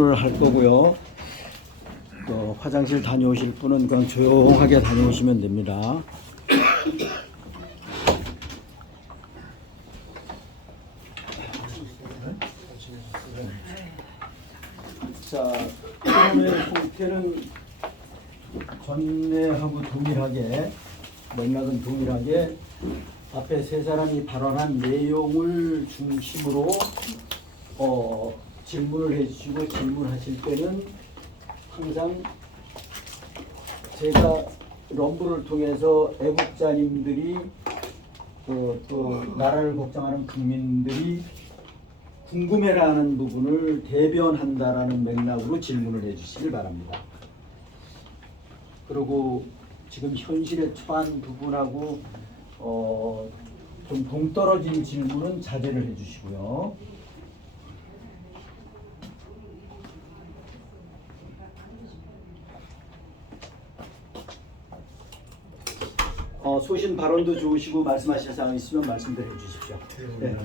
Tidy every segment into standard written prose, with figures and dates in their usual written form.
할 거고요. 화장실 다녀오실 분은 그냥 조용하게 다녀오시면 됩니다. 자, 처음에 형태는 전례하고 동일하게, 맥락은 동일하게 앞에 세 사람이 발언한 내용을 중심으로 질문을 해주시고, 질문하실 때는 항상 제가 럼브를 통해서 애국자님들이 또 나라를 걱정하는 국민들이 궁금해라는 부분을 대변한다라는 맥락으로 질문을 해주시길 바랍니다. 그리고 지금 현실에 처한 부분하고 좀 동떨어진 질문은 자제를 해주시고요. 소신 발언도 좋으시고 말씀하실 사항 있으면 말씀드려 주십시오. 네.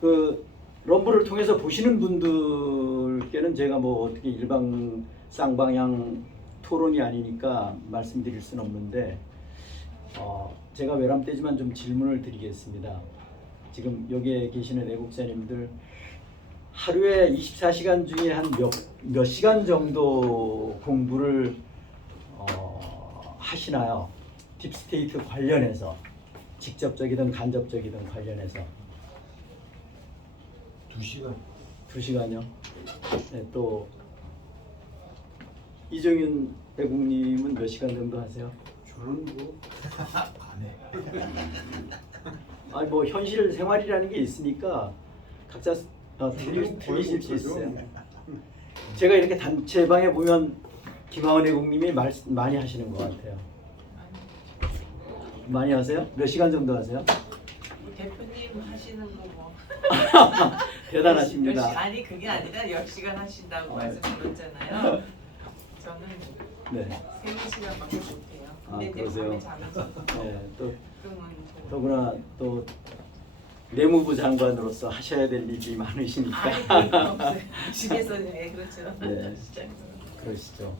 그 럼블을 통해서 보시는 분들께는 제가 뭐 어떻게 일방 쌍방향 토론이 아니니까 말씀드릴 수는 없는데 제가 외람되지만 좀 질문을 드리겠습니다. 지금 여기에 계시는 애국자님들 하루에 24시간 중에 한 몇 시간 정도 공부를 하시나요? 딥스테이트 관련해서 직접적이든 간접적이든 관련해서 2시간. 2시간요? 네, 또 이정윤 애국님은 몇 시간 정도 하세요? 저는 뭐 안 해. 아니 뭐 현실 생활이라는 게 있으니까 각자 틀리실 수 있어요. 제가 이렇게 단체방에 보면 김하원 애국님이 많이 하시는 것 같아요. 많이 하세요? 몇 시간 정도 하세요? 대표님 하시는 거 뭐. 대단하십니다. 아니 그게 아니라 10시간 하신다고 말씀드렸잖아요. 저는 네. 3-4시간밖에 못해요. 근데 그러세요? 밤에 자면서 네, 또 그러면 더구나 또 내무부 장관으로서 하셔야 될 일이 많으시니까. 아니 그런 거 없어요. 집에서 그렇죠. 네. 그러시죠.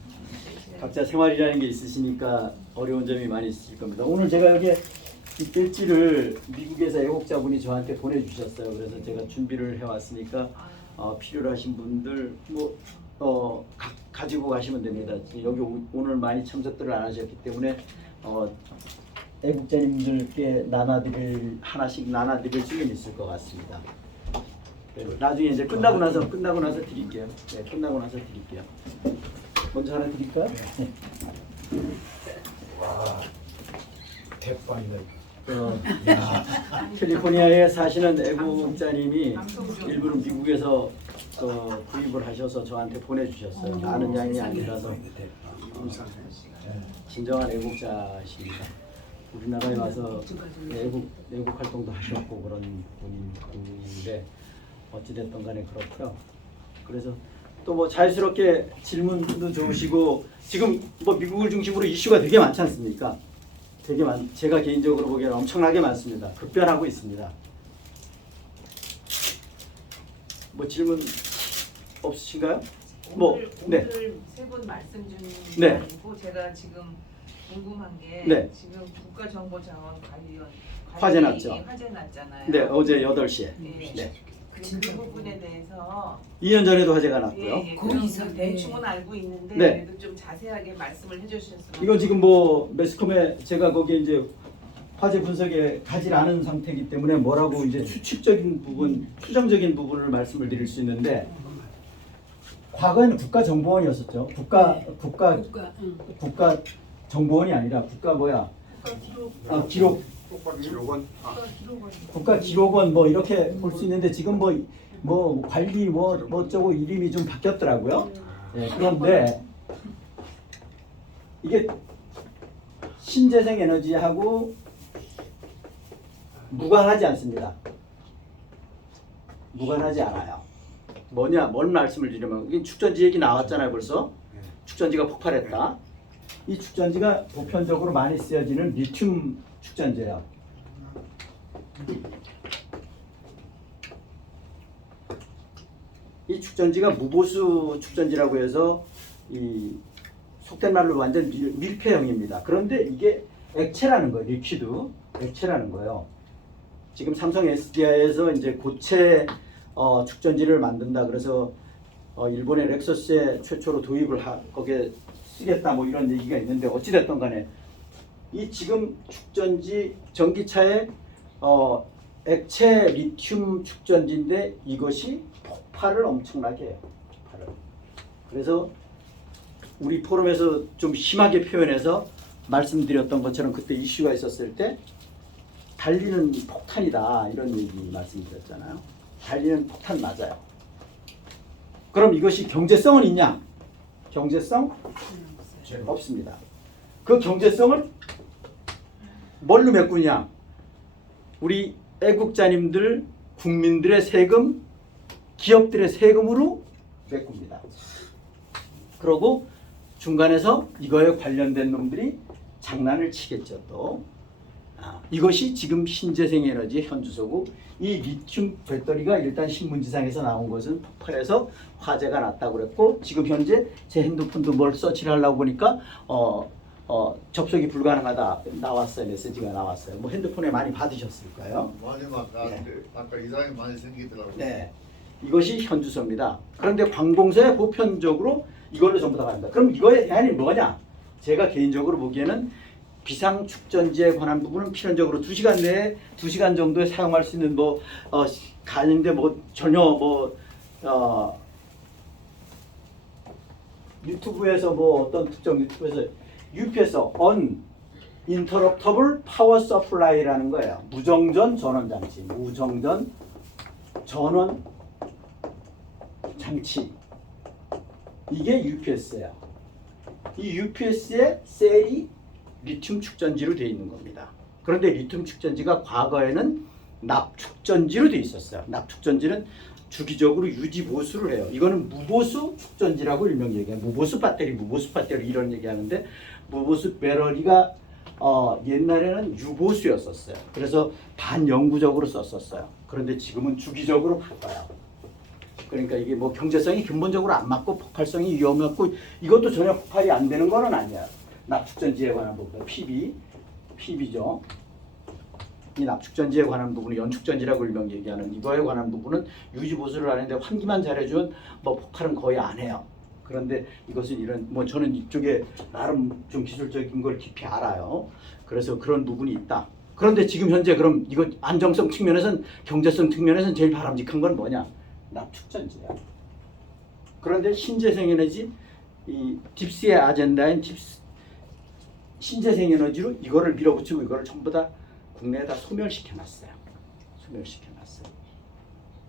각자 생활이라는 게 있으시니까 어려운 점이 많이 있으실 겁니다. 오늘 제가 여기에 이 필지를 미국에서 애국자분이 저한테 보내주셨어요. 그래서 제가 준비를 해왔으니까 필요로 하신 분들 가지고 가시면 됩니다. 여기 오늘 많이 참석들을 안 하셨기 때문에 애국자님들께 하나씩 나눠드릴 수는 있을 것 같습니다. 나중에 이제 끝나고 나서 드릴게요. 네, 끝나고 나서 드릴게요. 먼저 하나 드릴까요? 네. 와, 대박이다. 캘리포니아에 사시는 애국자님이 일부러 미국에서 구입을 하셔서 저한테 보내주셨어요. 많은 양이 아니라서 진정한 애국자십니다. 우리나라에 와서 애국 활동도 하셨고 그런 분인데 어찌됐든 간에 그렇고요. 그래서 또 뭐 자유스럽게 질문도 좋으시고 지금 뭐 미국을 중심으로 이슈가 되게 많지 않습니까? 제가 개인적으로 보기에는 엄청나게 많습니다. 급변하고 있습니다. 뭐 질문 없으신가요? 오늘 네. 3분 말씀 중인 네. 게 아니고 제가 지금 궁금한 게 네. 지금 국가정보자원관리원 화재 났죠? 화재 났잖아요. 네, 어제 8시에. 네. 네. 그 부분에 대해서 2년 전에도 화재가 났고요. 거기서 대충은 알고 있는데 네. 그래도 좀 자세하게 말씀을 해주셨으면. 이건 지금 뭐 매스컴에 제가 거기에 이제 화재 분석에 가지 않은 상태이기 때문에 뭐라고 이제 추측적인 부분, 추정적인 부분을 말씀을 드릴 수 있는데 과거에는 국가정보원이었었죠. 국가정보원이 아니라 기록. 국가기록원 뭐 이렇게 볼 수 있는데 지금 뭐 관리 뭐 어쩌고 이름이 좀 바뀌었더라고요. 네, 그런데 이게 신재생 에너지하고 무관하지 않습니다. 무관하지 않아요. 뭔 말씀을 드리면 이게 축전지 얘기 나왔잖아요. 벌써 축전지가 폭발했다. 이 축전지가 보편적으로 많이 쓰여지는 리튬 축전지예요. 이 축전지가 무보수 축전지라고 해서 이 속된 말로 완전 밀폐형입니다. 그런데 이게 액체라는 거예요. 리퀴드 액체라는 거예요. 지금 삼성 SDI에서 이제 고체 축전지를 만든다. 그래서 일본의 렉서스에 최초로 도입을 거기에 쓰겠다 뭐 이런 얘기가 있는데 어찌 됐든 간에 이 지금 축전지 전기차의 액체 리튬 축전지인데 이것이 폭발을 엄청나게 해요. 폭발을. 그래서 우리 포럼에서 좀 심하게 표현해서 말씀드렸던 것처럼 그때 이슈가 있었을 때 달리는 폭탄이다 이런 얘기 말씀드렸잖아요. 달리는 폭탄 맞아요. 그럼 이것이 경제성은 있냐? 경제성? 없습니다. 그 경제성을 뭘로 메꾸냐? 우리 애국자님들, 국민들의 세금, 기업들의 세금으로 메꿉니다. 그러고 중간에서 이거에 관련된 놈들이 장난을 치겠죠. 또 이것이 지금 신재생에너지 현주소고 이 리튬 배터리가 일단 신문지상에서 나온 것은 폭발해서 화재가 났다고 그랬고 지금 현재 제 핸드폰도 뭘 서치를 하려고 보니까 접속이 불가능하다 나왔어요. 메시지가 나왔어요. 뭐 핸드폰에 많이 받으셨을까요? 많이 아까 이상이 많이 생기더라고요. 네, 이것이 현주소입니다. 그런데 관공서에 보편적으로 이걸로 전부 다 갑니다. 그럼 이거의 대안이 뭐냐? 제가 개인적으로 보기에는 비상축전지에 관한 부분은 필연적으로 2시간 내에 2시간 정도에 사용할 수 있는 가는데 전혀 유튜브에서 어떤 특정 유튜브에서 UPS Uninterruptible Power Supply라는 거예요. 무정전 전원 장치, 무정전 전원 장치. 이게 UPS예요. 이 UPS의 셀이 리튬 축전지로 되어 있는 겁니다. 그런데 리튬 축전지가 과거에는 납축전지로 되어 있었어요. 납축전지는 주기적으로 유지 보수를 해요. 이거는 무보수 축전지라고 일명 얘기해요. 무보수 배터리 이런 얘기하는데 무보수 배터리가 옛날에는 유보수였었어요. 그래서 반영구적으로 썼었어요. 그런데 지금은 주기적으로 바꿔요. 그러니까 이게 경제성이 근본적으로 안 맞고 폭발성이 위험했고 이것도 전혀 폭발이 안 되는 거는 아니야. 납축전지에 관한 부분, PB죠. 이 납축전지에 관한 부분은 연축전지라고 일명 얘기하는 이거에 관한 부분은 유지보수를 하는데 환기만 잘해주면 폭발은 거의 안 해요. 그런데 이것은 저는 이쪽에 나름 좀 기술적인 걸 깊이 알아요. 그래서 그런 부분이 있다. 그런데 지금 현재 그럼 이거 안정성 측면에서는 경제성 측면에서는 제일 바람직한 건 뭐냐? 납축전지야. 그런데 신재생에너지 이 딥스의 아젠다인 신재생에너지로 이거를 밀어붙이고 이거를 전부 다 국내에다 소멸시켜놨어요.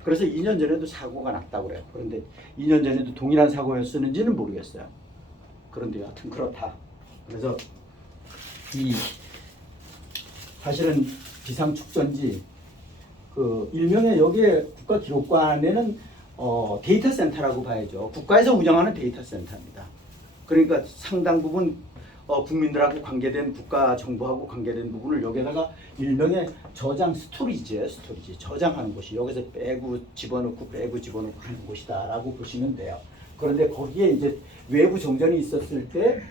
그래서 2년 전에도 사고가 났다고 그래요. 그런데 2년 전에도 동일한 사고였었는지는 모르겠어요. 그런데 여하튼 그렇다. 그래서 사실은 비상축전지 일명의 여기에 국가기록관에는 데이터 센터라고 봐야죠. 국가에서 운영하는 데이터 센터입니다. 그러니까 상당 부분 국민들하고 관계된 국가 정보하고 관계된 부분을 여기다가 일명의 저장 스토리지 저장하는 곳이 여기서 빼고 집어넣고 하는 곳이다라고 보시면 돼요. 그런데 거기에 이제 외부 정전이 있었을 때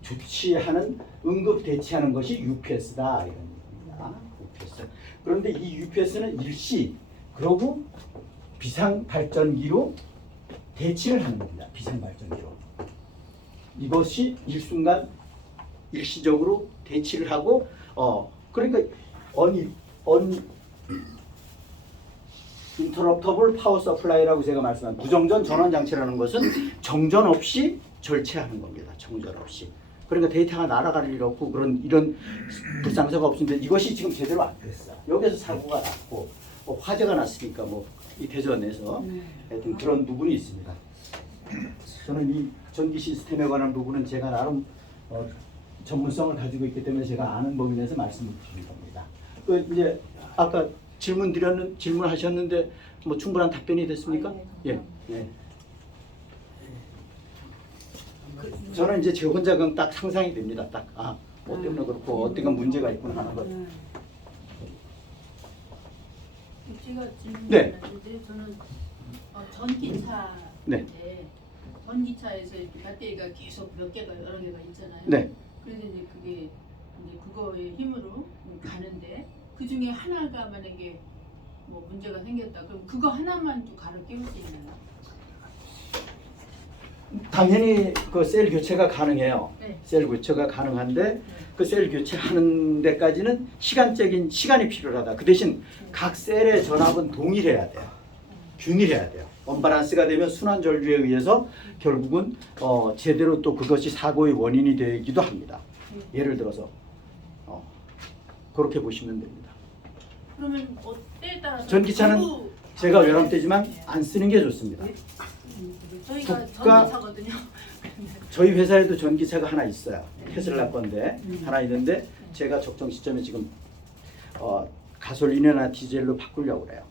조치하는 응급 대치하는 것이 UPS다 이런 얘기입니다. UPS. 그런데 이 UPS는 일시 그러고 비상 발전기로 대치를 하는 겁니다. 비상 발전기로. 이것이 일시적으로 대치를 하고 그러니까 Uninterruptible Power Supply라고 제가 말씀한 무정전 전원 장치라는 것은 정전 없이 절체하는 겁니다. 정전 없이. 그러니까 데이터가 날아갈 일 없고 이런 불상사가 없는데 이것이 지금 제대로 안 됐어요. 여기서 사고가 났고 화재가 났으니까 이 대전에서 하여튼 그런 부분이 있습니다. 저는 이 전기 시스템에 관한 부분은 제가 나름 전문성을 가지고 있기 때문에 제가 아는 범위 내에서 말씀을 드린 겁니다. 이제 아까 질문하셨는데 충분한 답변이 됐습니까? 예. 네. 저는 이제 제 혼자 딱 상상이 됩니다. 뭐 때문에 그렇고 어떤 건 문제가 있구나 하는 것. 제가 질문 네. 드렸는데 저는 전기차 네. 전기차에서 이렇게 배터리가 계속 몇 개가 여러 개가 있잖아요. 네. 그래서 이제 그게 이제 그거의 힘으로 가는데 그 중에 하나가 만약에 뭐 문제가 생겼다 그럼 그거 하나만 또 갈아 끼울 수 있나요? 당연히 그 셀 교체가 가능해요. 네. 셀 교체가 가능한데 그 셀 교체하는 데까지는 시간적인 시간이 필요하다. 그 대신 각 셀의 전압은 동일해야 돼요. 균일해야 돼요. 언밸런스가 되면 순환 전류에 의해서 결국은 제대로 또 그것이 사고의 원인이 되기도 합니다. 예를 들어서 그렇게 보시면 됩니다. 그러면 때에 따라서 전기차는 전부 제가 외람되지만 안 쓰는 게 좋습니다. 저희가 국가- 전기차거든요. 저희 회사에도 전기차가 하나 있어요. 테슬라 건데 하나 있는데 제가 적정 시점에 지금 가솔린이나 디젤로 바꾸려고 그래요.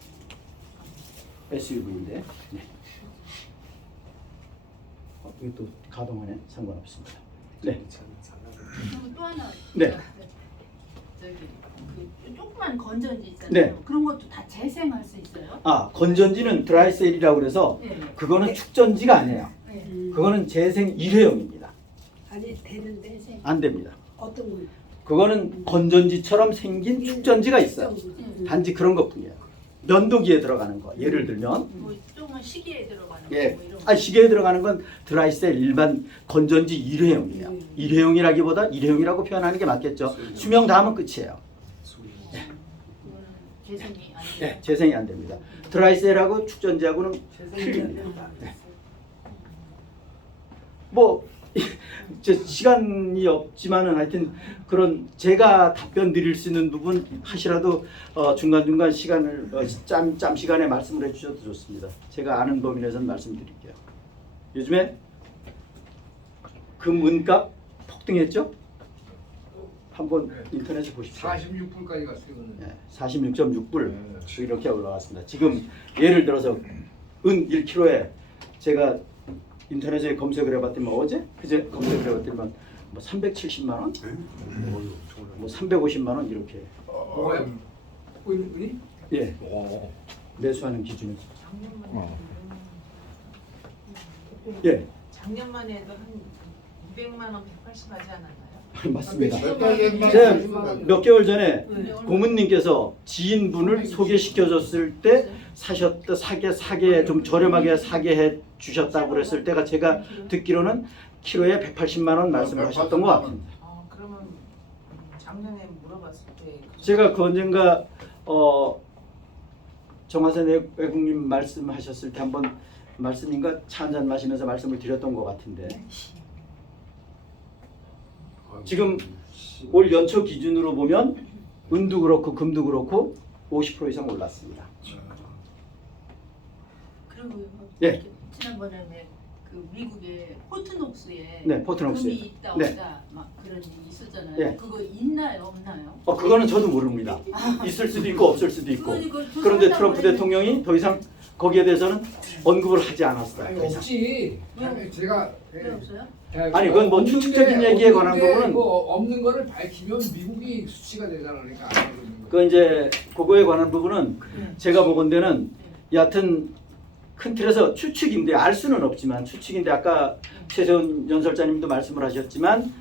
SUV인데. 네. 이게 또 가동하네. 상관없습니다. 네. 그리고 또 하나 네. 저기 그 조그만 건전지 있잖아요. 네. 그런 것도 다 재생할 수 있어요? 건전지는 드라이셀이라고 그래서 네. 그거는 축전지가 아니에요. 네. 그거는 재생 일회용입니다. 아니 되는데 안 됩니다. 어떤 거? 그거는 건전지처럼 생긴 축전지가 있어요. 단지 그런 것뿐이에요. 면도기에 들어가는 거. 예를 들면 뭐 조금만 시계에 들어가는 예. 거 뭐 이런 거. 시계에 들어가는 건 드라이셀 일반 건전지 일회용이에요. 일회용이라기보다 일회용이라고 표현하는 게 맞겠죠. 수명 다하면 끝이에요. 그거는 재생이 안 돼요. 네, 재생이 안 됩니다. 드라이셀하고 축전지하고는 틀립니다. 네. 뭐 시간이 없지만은 하여튼 그런 제가 답변 드릴 수 있는 부분 하시라도 중간중간 시간을 짬 시간에 말씀을 해주셔도 좋습니다. 제가 아는 범위 내에서는 말씀드릴게요. 요즘에 금 은값 폭등했죠? 한번 인터넷에 보십시오. 46불까지 갔어요. 네, 46.6불 이렇게 올라갔습니다. 지금 예를 들어서 은 1kg에 제가 인터넷에 검색을 해봤더니 그제 검색을 해봤더니 뭐 370만 원, 뭐 350만 원 이렇게 뭐야? 은이? 예 매수하는 기준이 예 작년만 해도 한 200만 원 180 하지 않았나요? 맞습니다. 몇 제가 몇 개월 전에 고문님께서 지인분을 소개시켜줬을 때 사게 좀 저렴하게 사게 해 주셨다고 그랬을 때가 제가 듣기로는 키로에 180만 원 말씀을 하셨던 것 같습니다. 그러면 작년에 물어봤을 때 제가 그 언젠가 정화선 외국님 말씀하셨을 때 한번 말씀인가 차 한잔 마시면서 말씀을 드렸던 것 같은데 지금 올 연초 기준으로 보면 은도 그렇고 금도 그렇고 50% 이상 올랐습니다. 그리고 예. 지난번에 그 미국의 포트녹스에 네, 포트녹스에. 금이 있다 네. 없다 막 그런 일이 있었잖아요. 예. 그거 있나요 없나요? 그거는 저도 모릅니다. 있을 수도 있고 없을 수도 있고. 그런데 트럼프 대통령이 더 이상 거기에 대해서는 언급을 하지 않았어요. 아니 더 이상. 없지. 왜? 제가 왜 없어요? 아니, 그건 뭐 추측적인 얘기에 관한 부분은 뭐 없는 거를 밝히면 미국이 수치가 되잖아. 그러니까 안 하고 있는 거. 그 이제 그거에 관한 부분은 제가 보건대는 여하튼 큰 틀에서 추측인데 알 수는 없지만 추측인데 아까 최재훈 연설자님도 말씀을 하셨지만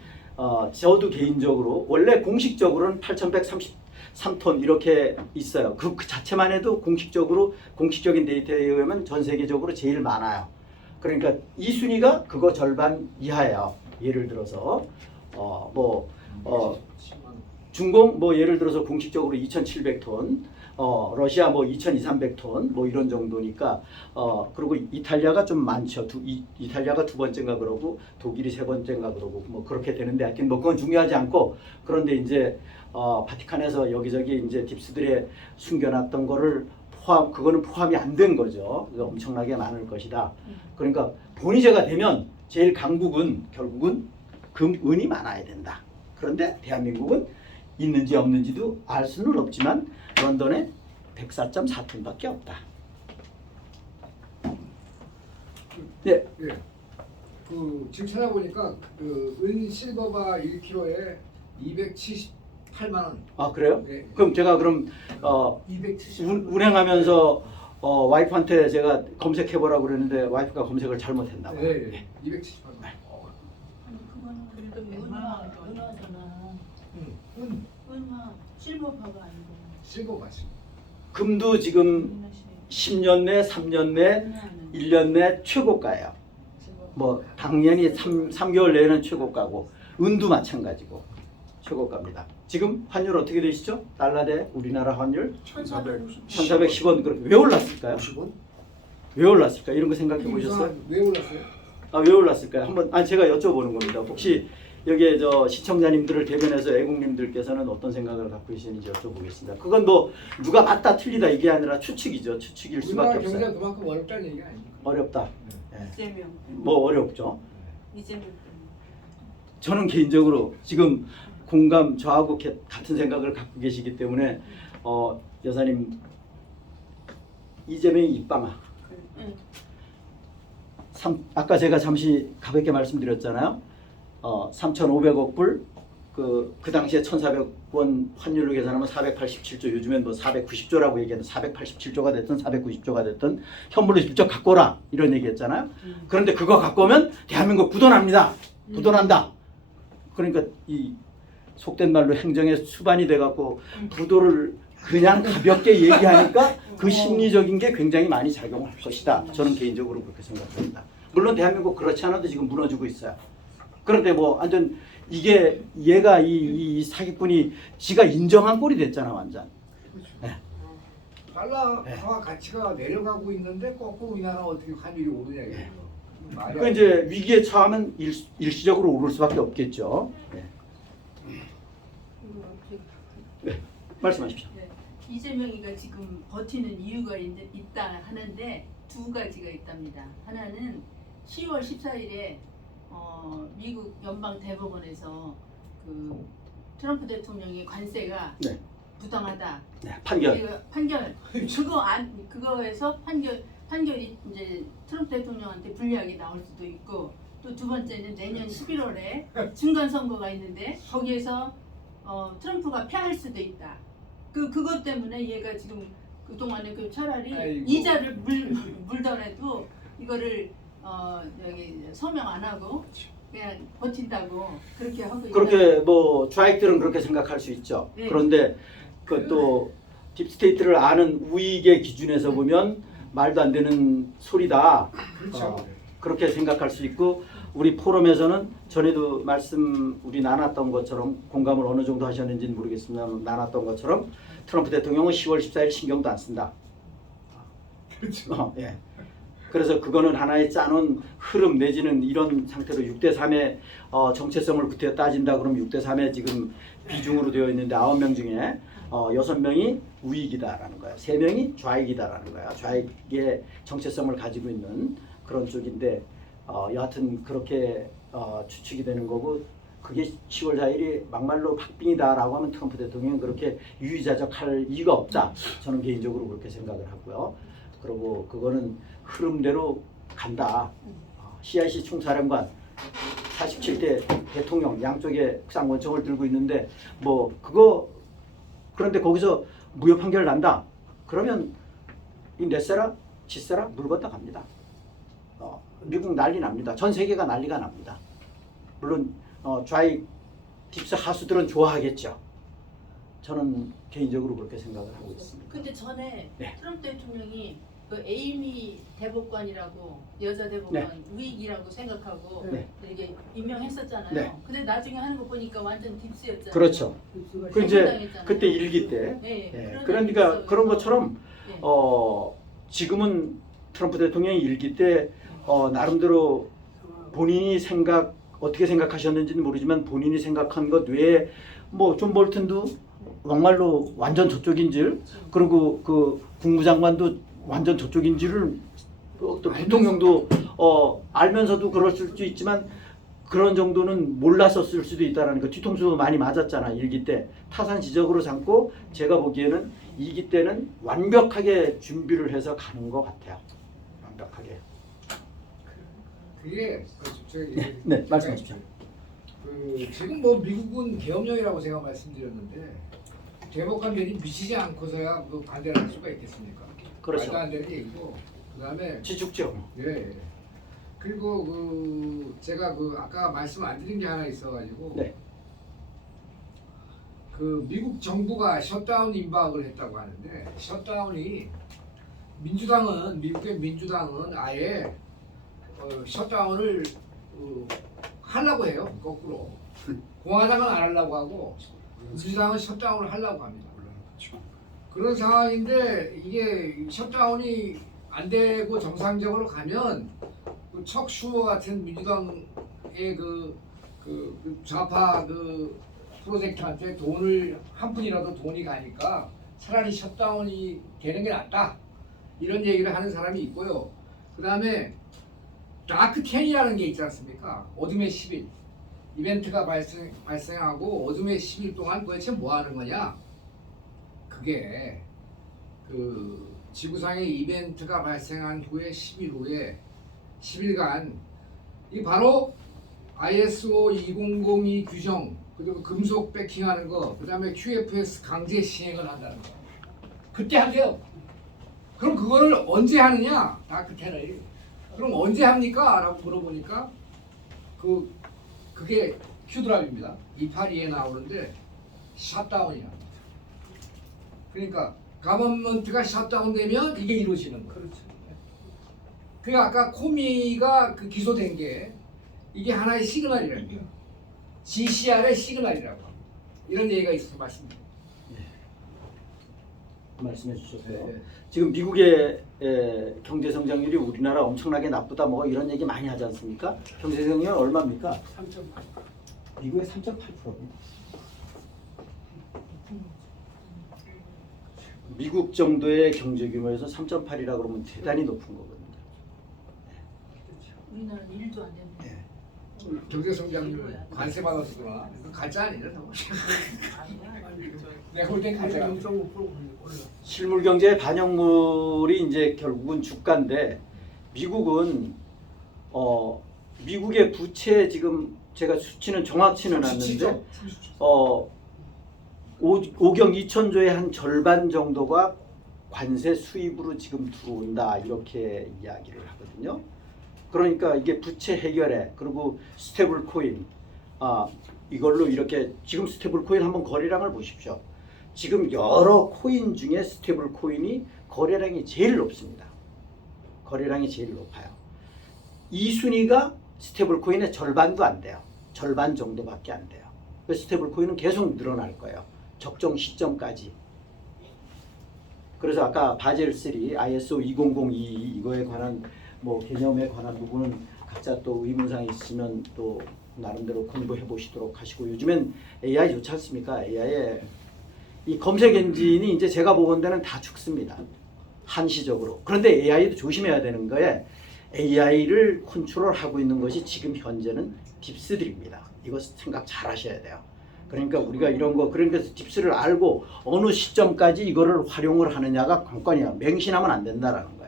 저도 개인적으로 원래 공식적으로는 8,133톤 이렇게 있어요. 그 자체만 해도 공식적인 데이터에 의하면 전 세계적으로 제일 많아요. 그러니까 이 순위가 그거 절반 이하예요. 예를 들어서 중공 뭐 예를 들어서 공식적으로 2,700톤, 러시아 뭐 2,200~300톤 뭐 이런 정도니까 그리고 이탈리아가 좀 많죠. 이탈리아가 두 번째인가 그러고 독일이 세 번째인가 그러고 뭐 그렇게 되는데 하여튼 뭐 그건 중요하지 않고 그런데 이제 바티칸에서 여기저기 이제 딥스들에 숨겨놨던 거를 그거는 포함이 안 된 거죠. 엄청나게 많을 것이다. 그러니까 본위제가 되면 제일 강국은 결국은 은이 많아야 된다. 그런데 대한민국은 있는지 없는지도 알 수는 없지만 런던에 104.4톤밖에 없다. 네. 예. 그 지금 찾아보니까 은 실버가 1kg에 278만 원. 아 그래요? 네. 그럼 제가 270. 운행하면서 와이프한테 제가 검색해보라고 그랬는데 와이프가 검색을 잘못했나 봐요. 네, 278만. 아니 그거는 그래도 은하잖아. 은 은하 실버파가 아니고. 실버 맛이. 금도 지금 10년 내, 3년 내, 은하는 1년 내 최고가예요. 뭐 당연히 3개월 내에는 최고가고 은도 마찬가지고 최고가입니다. 지금 환율 어떻게 되시죠? 달러 대 우리나라 환율 1,410원. 그렇게 왜 올랐을까요? 50원? 왜 올랐을까? 이런 거 생각해 보셨어요? 왜 올랐어요? 왜 올랐을까요? 한번 제가 여쭤보는 겁니다. 혹시 여기에 저 시청자님들을 대변해서 애국님들께서는 어떤 생각을 갖고 계시는지 여쭤보겠습니다. 그건 뭐 누가 맞다 틀리다 이게 아니라 추측이죠. 추측일 수밖에 우리나라 경제가 없어요. 그만큼 어렵다는 얘기가 아닙니까? 어렵다. 이재명. 뭐 어렵죠. 이재명. 저는 개인적으로 지금 공감 저하고 같은 생각을 갖고 계시기 때문에 여사님 이재명이 입방아. 응. 아까 제가 잠시 가볍게 말씀드렸잖아요. 3,500억 불, 그 당시에 1,400원 환율로 계산하면 487조, 요즘엔 뭐 490조라고 얘기해도 487조가 됐든 490조가 됐든 현물로 직접 갖고 오라 이런 얘기했잖아요. 그런데 그거 갖고 오면 대한민국 부도납니다. 부도난다. 그러니까 이 속된 말로 행정의 수반이 돼갖고 부도를 그냥 가볍게 얘기하니까 그 심리적인 게 굉장히 많이 작용할 것이다. 저는 개인적으로 그렇게 생각합니다. 물론 대한민국 그렇지 않아도 지금 무너지고 있어요. 그런데 뭐 완전 이게 얘가 이 사기꾼이 지가 인정한 꼴이 됐잖아 완전. 네. 달러화 가치가 내려가고 있는데 거꾸로 우리나라 어떻게 환율이 오르냐 이거예요. 말이 그 안 이제 위기에 처하면 일시적으로 오를 수밖에 없겠죠. 네. 네. 말씀하십시오. 네. 이재명이가 지금 버티는 이유가 있다 하는데 두 가지가 있답니다. 하나는 10월 14일에 미국 연방 대법원에서 그 트럼프 대통령의 관세가 네. 부당하다. 네. 판결. 이거 판결 그거에서 판결이 이제 트럼프 대통령한테 불리하게 나올 수도 있고 또 두 번째는 내년 11월에 중간 선거가 있는데 거기에서 트럼프가 패할 수도 있다. 그것 때문에 얘가 지금 그 동안에 그 차라리 아이고. 이자를 물더라도 이거를 여기 서명 안 하고 그냥 버틴다고 그렇게 하고 그렇게 뭐 좌익들은 그렇게 생각할 수 있죠. 네. 그런데 그 또 딥스테이트를 아는 우익의 기준에서 보면 말도 안 되는 소리다. 그렇죠. 그렇게 생각할 수 있고 우리 포럼에서는 전에도 말씀 우리 나눴던 것처럼 공감을 어느 정도 하셨는지는 모르겠습니다만 나눴던 것처럼 트럼프 대통령은 10월 14일 신경도 안 쓴다. 그렇죠. 예. 그래서 그거는 하나의 짜놓은 흐름 내지는 이런 상태로 6대3의 정체성을 구태여 따진다 그러면 6대3의 지금 비중으로 되어 있는데 9명 중에 6명이 우익이다라는 거예요. 3명이 좌익이다라는 거예요. 좌익의 정체성을 가지고 있는 그런 쪽인데 여하튼 그렇게 추측이 되는 거고 그게 10월 4일이 막말로 박빙이다라고 하면 트럼프 대통령은 그렇게 유유자적할 이유가 없다. 저는 개인적으로 그렇게 생각을 하고요. 그리고 그거는 흐름대로 간다. CIC 총사령관 47대 대통령 양쪽에 쌍권총을 들고 있는데 뭐 그거 그런데 거기서 무효 판결 난다. 그러면 이 넷세라 지세라 물 건다 갑니다. 미국 난리 납니다. 전 세계가 난리가 납니다. 물론 좌익 딥스 하수들은 좋아하겠죠. 저는 개인적으로 그렇게 생각을 하고 있습니다. 근데 전에 네. 트럼프 대통령이 그 에이미 대법관이라고 여자 대법관 우익이라고 생각하고 네. 이렇게 임명했었잖아요. 네. 근데 나중에 하는 거 보니까 완전 딥스였잖아요. 그렇죠. 그 이제 잘못당했잖아요. 그때 일기 때. 네. 예, 그러니까 그런 것처럼 네. 지금은 트럼프 대통령이 일기 때 나름대로 본인이 어떻게 생각하셨는지는 모르지만 본인이 생각한 것 외에 뭐 존 볼튼도 정말로 완전 저쪽인 줄 그리고 그 국무장관도 완전 저쪽인 줄을 또 부통령도 알면서도 그럴 수도 있지만 그런 정도는 몰랐었을 수도 있다라는 거. 뒤통수도 많이 맞았잖아. 일기 때 타산 지적으로 삼고 제가 보기에는 2기 때는 완벽하게 준비를 해서 가는 것 같아요. 완벽하게. 그게 네, 말씀하십시오. 지금 뭐 미국은 계엄령이라고 제가 말씀드렸는데 대법관들이 미치지 않고서야 그 반대를 할 수가 있겠습니까? 그렇죠. 말도 안 되는 얘기고. 그다음에 지축죠. 예. 그리고 제가 아까 말씀 안 드린 게 하나 있어가지고 네. 미국 정부가 셧다운 임박을 했다고 하는데 셧다운이 미국의 민주당은 아예 셧다운을 하려고 해요. 거꾸로 공화당은 안 하려고 하고 민주당은 셧다운을 하려고 합니다. 그런 상황인데 이게 셧다운이 안 되고 정상적으로 가면 척 슈머 같은 민주당의 그 좌파 프로젝트한테 한 푼이라도 돈이 가니까 차라리 셧다운이 되는 게 낫다 이런 얘기를 하는 사람이 있고요. 그 다음에 다크 10이라는 게 있지 않습니까? 어둠의 10일 이벤트가 발생하고 어둠의 10일 동안 도대체 뭐 하는 거냐? 그게 지구상의 이벤트가 발생한 후에 10일 후에 10일간 이 바로 ISO 2002 규정 그리고 금속 배킹하는 거 그다음에 QFS 강제 시행을 한다는 거 그때 한대요. 그럼 그거를 언제 하느냐? 다크 10을 그럼 언제 합니까? 라고 물어보니까 그게 큐드랍입니다. 282에 나오는데 셧다운이야. 그러니까 가버먼트가 셧다운되면 이게 이루어지는 거예요. 그러니까 아까 코미가 기소된 게 이게 하나의 시그널이라는 거예요. GCR의 시그널이라고 합니다. 이런 얘기가 있어서 말씀드립니다. 말씀해 주셨고요. 네. 지금 미국의 경제 성장률이 우리나라 엄청나게 나쁘다 뭐 이런 얘기 많이 하지 않습니까? 경제 성장률 얼마입니까? 3.8. 미국의 3.8%입니다. 미국 정도의 경제 규모에서 3.8이라 그러면 대단히 높은 거거든요. 우리나라는 1도 안 되는데. 경제 성장률 관세 받아서 그러나 가짜 아니에요? 아니야. 내가 볼 땐 가짜가. 실물 경제의 반영물이 이제 결국은 주가인데 미국은 미국의 부채 지금 제가 수치는 정확치는 않는데 5경 2천조의 한 절반 정도가 관세 수입으로 지금 들어온다 이렇게 이야기를 하거든요. 그러니까 이게 부채 해결에 그리고 스테이블 코인 이걸로 이렇게 지금 스테이블 코인 한번 거래량을 보십시오. 지금 여러 코인 중에 스테이블 코인이 거래량이 제일 높습니다. 거래량이 제일 높아요. 2순위가 스테이블 코인의 절반도 안 돼요. 절반 정도밖에 안 돼요. 스테이블 코인은 계속 늘어날 거예요. 적정 시점까지. 그래서 아까 바젤 3, ISO 2002 이거에 관한 뭐 개념에 관한 부분은 각자 또 의문사항이 있으면 또 나름대로 공부해 보시도록 하시고 요즘엔 AI 좋지 않습니까? AI에 이 검색 엔진이 이제 제가 보건대는 다 죽습니다. 한시적으로. 그런데 AI도 조심해야 되는 거에 AI를 컨트롤하고 있는 것이 지금 현재는 딥스들입니다. 이거 생각 잘 하셔야 돼요. 그러니까 우리가 이런 거 그러니까 딥스를 알고 어느 시점까지 이거를 활용을 하느냐가 관건이야. 맹신하면 안 된다라는 거예요.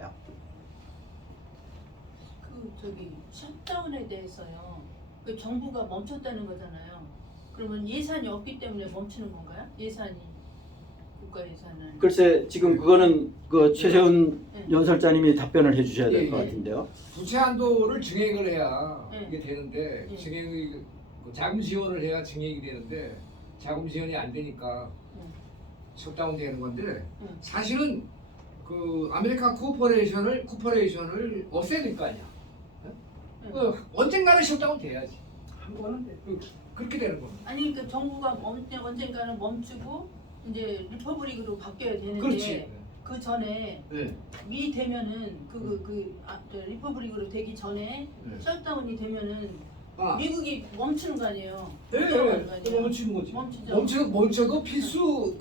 셧다운에 대해서요. 정부가 멈췄다는 거잖아요. 그러면 예산이 없기 때문에 멈추는 건가요? 예산이 국가 예산을. 글쎄 지금 그거는 최세훈 연설자님이 답변을 해주셔야 될 것 예, 예. 같은데요. 부채 한도를 증액을 해야 네. 이게 되는데 네. 증액이 자금 지원을 해야 증액이 되는데 자금 지원이 안 되니까 셧다운 되는 건데 사실은 아메리칸 코퍼레이션을 없애야 될 거 아니야. 언젠가는 셧다운 돼야지. 한 번은 그렇게 되는 겁니다. 아니 그러니까 정부가 언젠가는 멈추고 이제 리퍼블릭으로 바뀌어야 되는데 그렇지. 그 전에 네. 미 되면은 리퍼블릭으로 되기 전에 네. 셧다운이 되면은 아. 미국이 멈추는 거 아니에요. 네, 들어가는 거 아니에요. 멈추는 거지. 멈추죠. 멈춰도 필수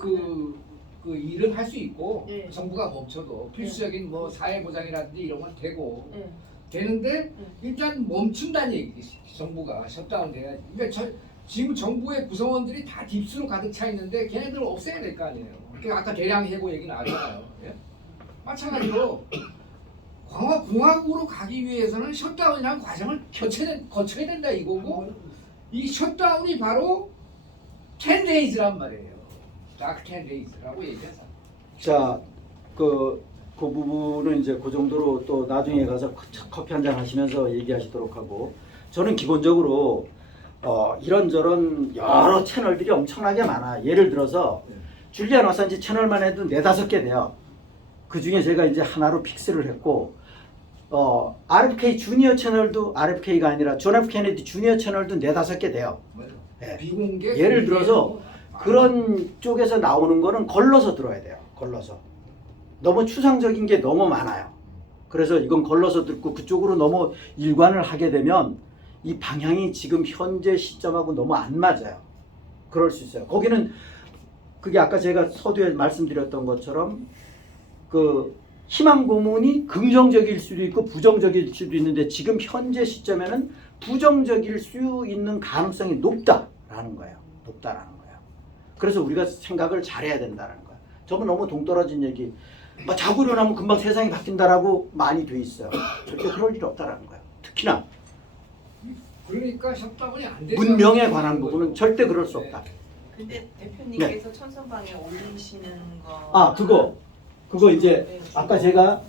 일은 할 수 있고 네. 정부가 멈춰도 필수적인 뭐 사회 보장이라든지 이런 건 되고 네. 되는데 일단 멈춘다는 얘기지. 정부가 셧다운 돼야지. 그러니까 지금 정부의 구성원들이 다 딥스로 가득 차 있는데 걔네들 없애야 될 거 아니에요. 그러니까 아까 대량 해고 얘기 나왔잖아요. 예? 마찬가지로 공화국으로 가기 위해서는 셧다운이라는 과정을 거쳐야 된다 이거고 이 셧다운이 바로 10days란 말이에요. 다크 10days라고 얘기해서. 자, 그 부분은 이제 그 정도로 또 나중에 가서 커피 한잔 하시면서 얘기하시도록 하고, 저는 기본적으로 이런저런 여러 채널들이 엄청나게 많아. 예를 들어서 줄리안 어산지 채널만 해도 4-5개 돼요. 그 중에 제가 이제 하나로 픽스를 했고, RFK 주니어 채널도, RFK가 아니라 존 F 케네디 주니어 채널도 4-5개 돼요. 네. 비공개. 예를 들어서 그런 쪽에서 나오는 거는 걸러서 들어야 돼요. 걸러서. 너무 추상적인 게 너무 많아요. 그래서 이건 걸러서 듣고 그쪽으로 너무 일관을 하게 되면 이 방향이 지금 현재 시점하고 너무 안 맞아요. 그럴 수 있어요. 거기는 그게 아까 제가 서두에 말씀드렸던 것처럼 그 희망 고문이 긍정적일 수도 있고 부정적일 수도 있는데, 지금 현재 시점에는 부정적일 수 있는 가능성이 높다라는 거예요. 높다라는 거예요. 그래서 우리가 생각을 잘해야 된다는 거예요. 저건 너무 동떨어진 얘기. 자고 일어나면 금방 세상이 바뀐다라고 많이 돼 있어요. 절대 그럴 일 없다라는 거예요. 특히나 그러니까 협상이 안 되죠. 문명에 관한 부분은 절대 그럴 수 없다. 근데 대표님께서 천선방에 올리시는 거. 그거 이제 아까 제가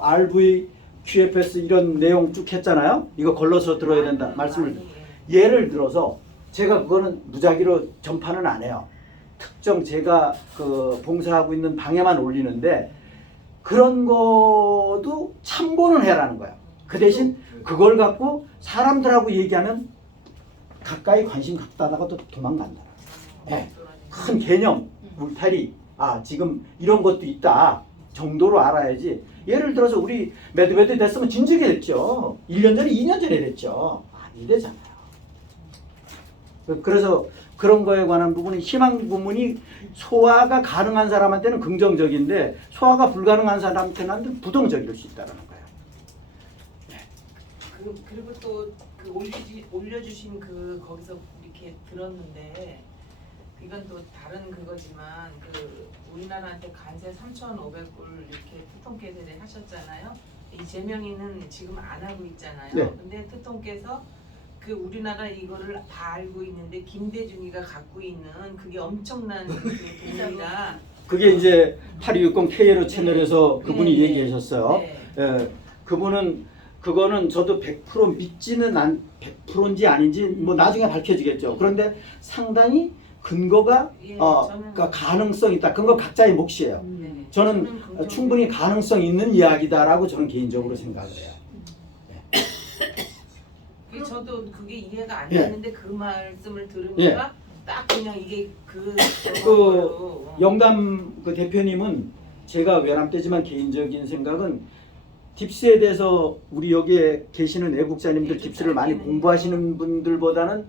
RV, QFS 이런 내용 쭉 했잖아요. 이거 걸러서 들어야 된다 말씀을. 예를 들어서 제가 그거는 무작위로 전파는 안 해요. 특정 제가 그 봉사하고 있는 방에만 올리는데, 그런 것도 참고는 해라는 거야. 그 대신 그걸 갖고 사람들하고 얘기하면 가까이 관심 갖다가 또 도망간다. 네. 큰 개념, 울타리, 지금 이런 것도 있다 정도로 알아야지. 예를 들어서 우리 매드베드 됐으면 진즉에 됐죠. 1년 전에, 2년 전에 됐죠. 안 되잖아요. 그래서 그런 거에 관한 부분은 희망 부문이 소화가 가능한 사람한테는 긍정적인데, 소화가 불가능한 사람한테는 부정적일 수 있다는 거예요. 그리고 또 그 올려주신 그 거기서 이렇게 들었는데, 이건 또 다른 그거지만 그 우리나라한테 관세 3,500불 이렇게 특통께서 하셨잖아요. 이재명이는 지금 안 하고 있잖아요. 네. 근데 특통께서 그 우리나라 이거를 다 알고 있는데 김대중이가 갖고 있는 그게 엄청난 그 돈이라. 그게 이제 8260 KLO 채널에서 그분이 네. 얘기하셨어요. 네. 예, 그거는 저도 100% 믿지는 100%인지 아닌지 뭐 나중에 밝혀지겠죠. 그런데 상당히 근거가 그러니까 가능성 있다. 그건 각자의 몫이에요. 네. 저는 충분히 가능성 있는 이야기다라고 저는 개인적으로 생각을 해요. 저도 그게 이해가 안 예. 되는데 그 말씀을 들으니까 딱 그냥 이게 그 영담 그 대표님은 제가 외람 때지만 개인적인 생각은 딥스에 대해서 우리 여기에 계시는 애국자님들 딥스를 많이 공부하시는 분들보다는